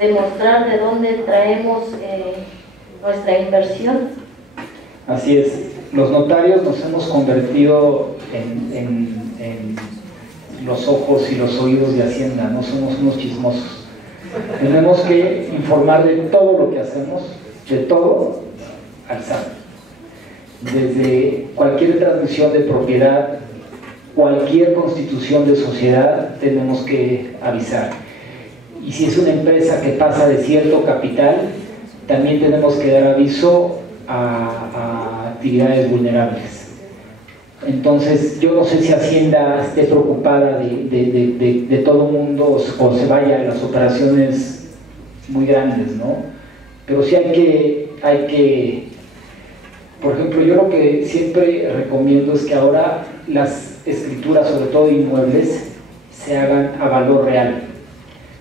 demostrar de dónde traemos nuestra inversión. Así es, los notarios nos hemos convertido en los ojos y los oídos de Hacienda, no somos unos chismosos. Tenemos que informar de todo lo que hacemos, de todo, al SAT. Desde cualquier transmisión de propiedad, cualquier constitución de sociedad, tenemos que avisar. Y si es una empresa que pasa de cierto capital, también tenemos que dar aviso a actividades vulnerables. Entonces, yo no sé si Hacienda esté preocupada de todo el mundo o se vaya a las operaciones muy grandes, ¿no? Pero sí hay que, por ejemplo, yo lo que siempre recomiendo es que ahora las escrituras, sobre todo de inmuebles, se hagan a valor real.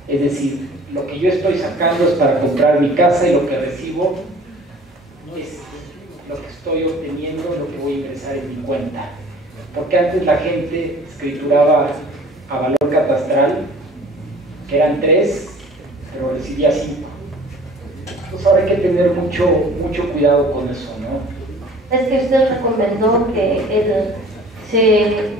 Es decir, lo que yo estoy sacando es para comprar mi casa y lo que recibo es lo que estoy obteniendo, lo que voy a ingresar en mi cuenta. Porque antes la gente escrituraba a valor catastral, que eran 3, pero recibía 5. Entonces ahora hay que tener mucho cuidado con eso, ¿no? Es que usted recomendó que se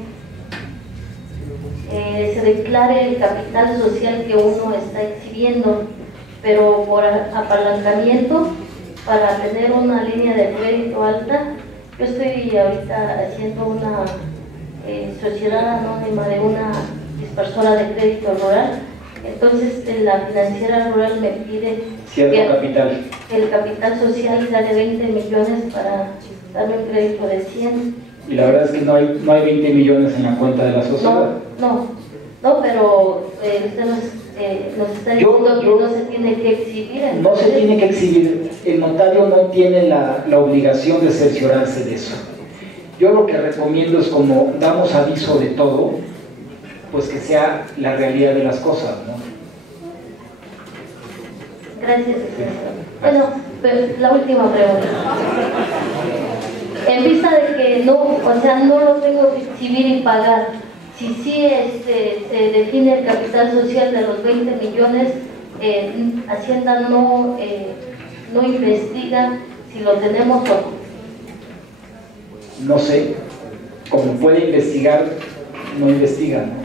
declare el capital social que uno está exhibiendo, pero por apalancamiento, para tener una línea de crédito alta. Yo estoy ahorita haciendo una sociedad anónima de una dispersora de crédito rural. Entonces la financiera rural me pide cierto capital. El capital social sea de 20 millones para darme un crédito de 100. Y la verdad es que no hay 20 millones en la cuenta de la sociedad. No, pero usted nos está diciendo que no se tiene que exhibir. Entonces... No se tiene que exhibir. El notario no tiene la obligación de cerciorarse de eso. Yo lo que recomiendo es, como damos aviso de todo, pues que sea la realidad de las cosas, ¿no? Gracias. Bueno, pues, la última pregunta. En vista de que no lo tengo que exhibir y pagar, si sí se define el capital social de los 20 millones, Hacienda no investiga si lo tenemos o no sé, como puede investigar, no investiga, ¿no?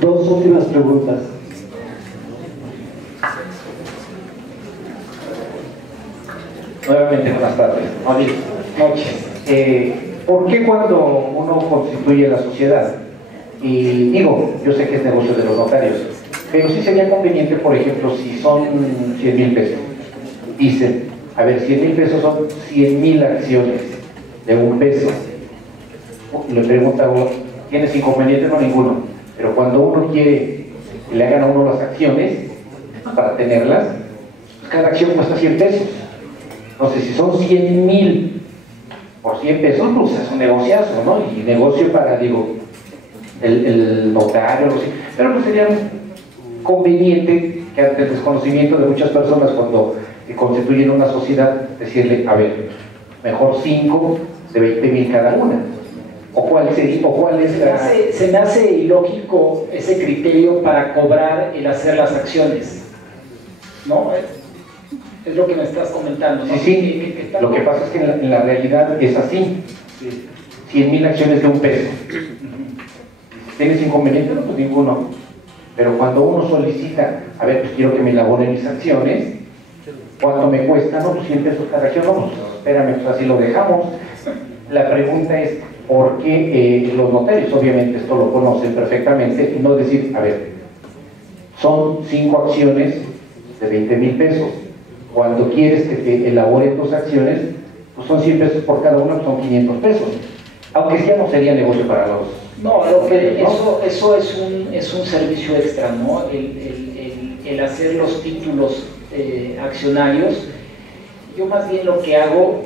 Dos últimas preguntas. Nuevamente, buenas tardes. Noches. ¿Por qué cuando uno constituye la sociedad, y digo, yo sé que es negocio de los notarios, pero sí sería conveniente, por ejemplo, si son 100,000 pesos, dicen, a ver, 100,000 pesos son 100,000 acciones de $1. Le pregunta uno, ¿tienes inconveniente? No, ninguno. Pero cuando uno quiere que le hagan a uno las acciones, para tenerlas, pues cada acción cuesta 100 pesos. Entonces, si son 100,000 por 100 pesos, pues es un negociazo, ¿no? Y negocio para, digo, el notario, no sé. Pero pues sería conveniente que ante el desconocimiento de muchas personas cuando constituyen una sociedad, decirle, a ver, mejor 5 de 20,000 cada una. ¿O cuál es la...? Se me hace ilógico ese criterio para cobrar el hacer las acciones, ¿no? Es lo que me estás comentando, ¿no? Sí. Lo que pasa es que en la realidad es así. 100,000 acciones de $1. ¿Tienes inconveniente? No, pues ninguno. Pero cuando uno solicita, a ver, pues quiero que me elaboren mis acciones, ¿cuánto me cuesta? No, pues 100 pesos cada acción. No, pues espérame, pues así lo dejamos. La pregunta es, porque los notarios obviamente esto lo conocen perfectamente, y no decir, a ver, son 5 acciones de 20,000 pesos, cuando quieres que te elaboren tus acciones, pues son 100 pesos por cada una, son 500 pesos, aunque ya no sería negocio para los... No, eso es un servicio extra, ¿no? El hacer los títulos accionarios. Yo más bien lo que hago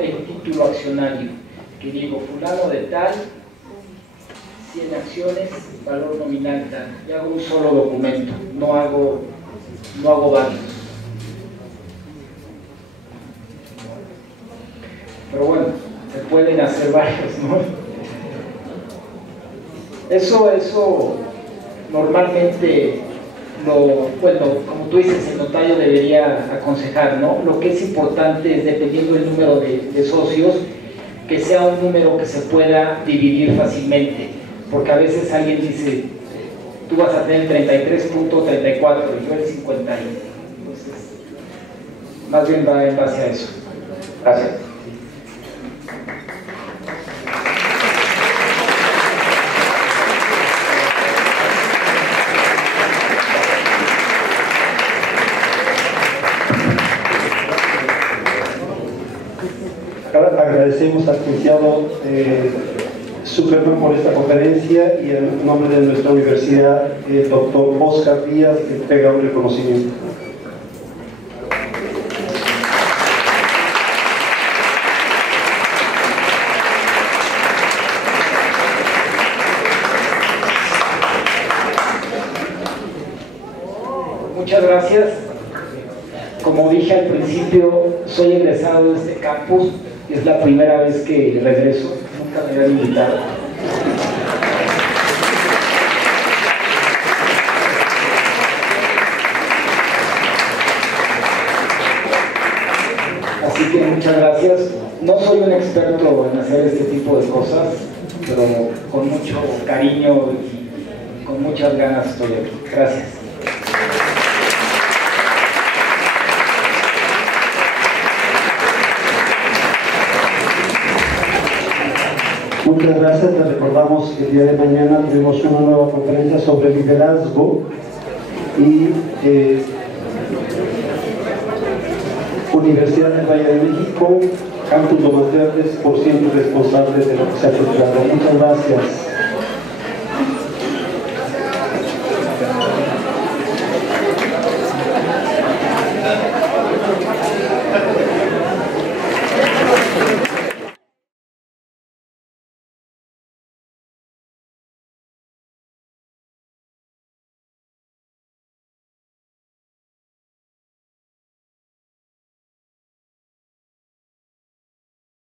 el título accionario, que digo, fulano de tal, 100 acciones, valor nominal tal, y hago un solo documento, no hago varios. Pero bueno, se pueden hacer varios, ¿no? Eso normalmente, bueno, como tú dices, el notario debería aconsejar, ¿no? Lo que es importante es, dependiendo del número de socios, que sea un número que se pueda dividir fácilmente, porque a veces alguien dice, tú vas a tener 33.34 y yo el 50, entonces, más bien va en base a eso. Gracias. Agradecemos al licenciado Zuckerman por esta conferencia y en nombre de nuestra universidad, el doctor Oscar Díaz entrega un reconocimiento. Muchas gracias. Como dije al principio, soy egresado de este campus. Es la primera vez que regreso, nunca me habían invitado. Así que muchas gracias. No soy un experto en hacer este tipo de cosas, pero con mucho cariño y con muchas ganas estoy aquí. Gracias. Muchas gracias, les recordamos que el día de mañana tenemos una nueva conferencia sobre liderazgo y Universidad del Valle de México, Campus Lomas Verdes, por siempre responsables de lo que se ha presentado. Muchas gracias.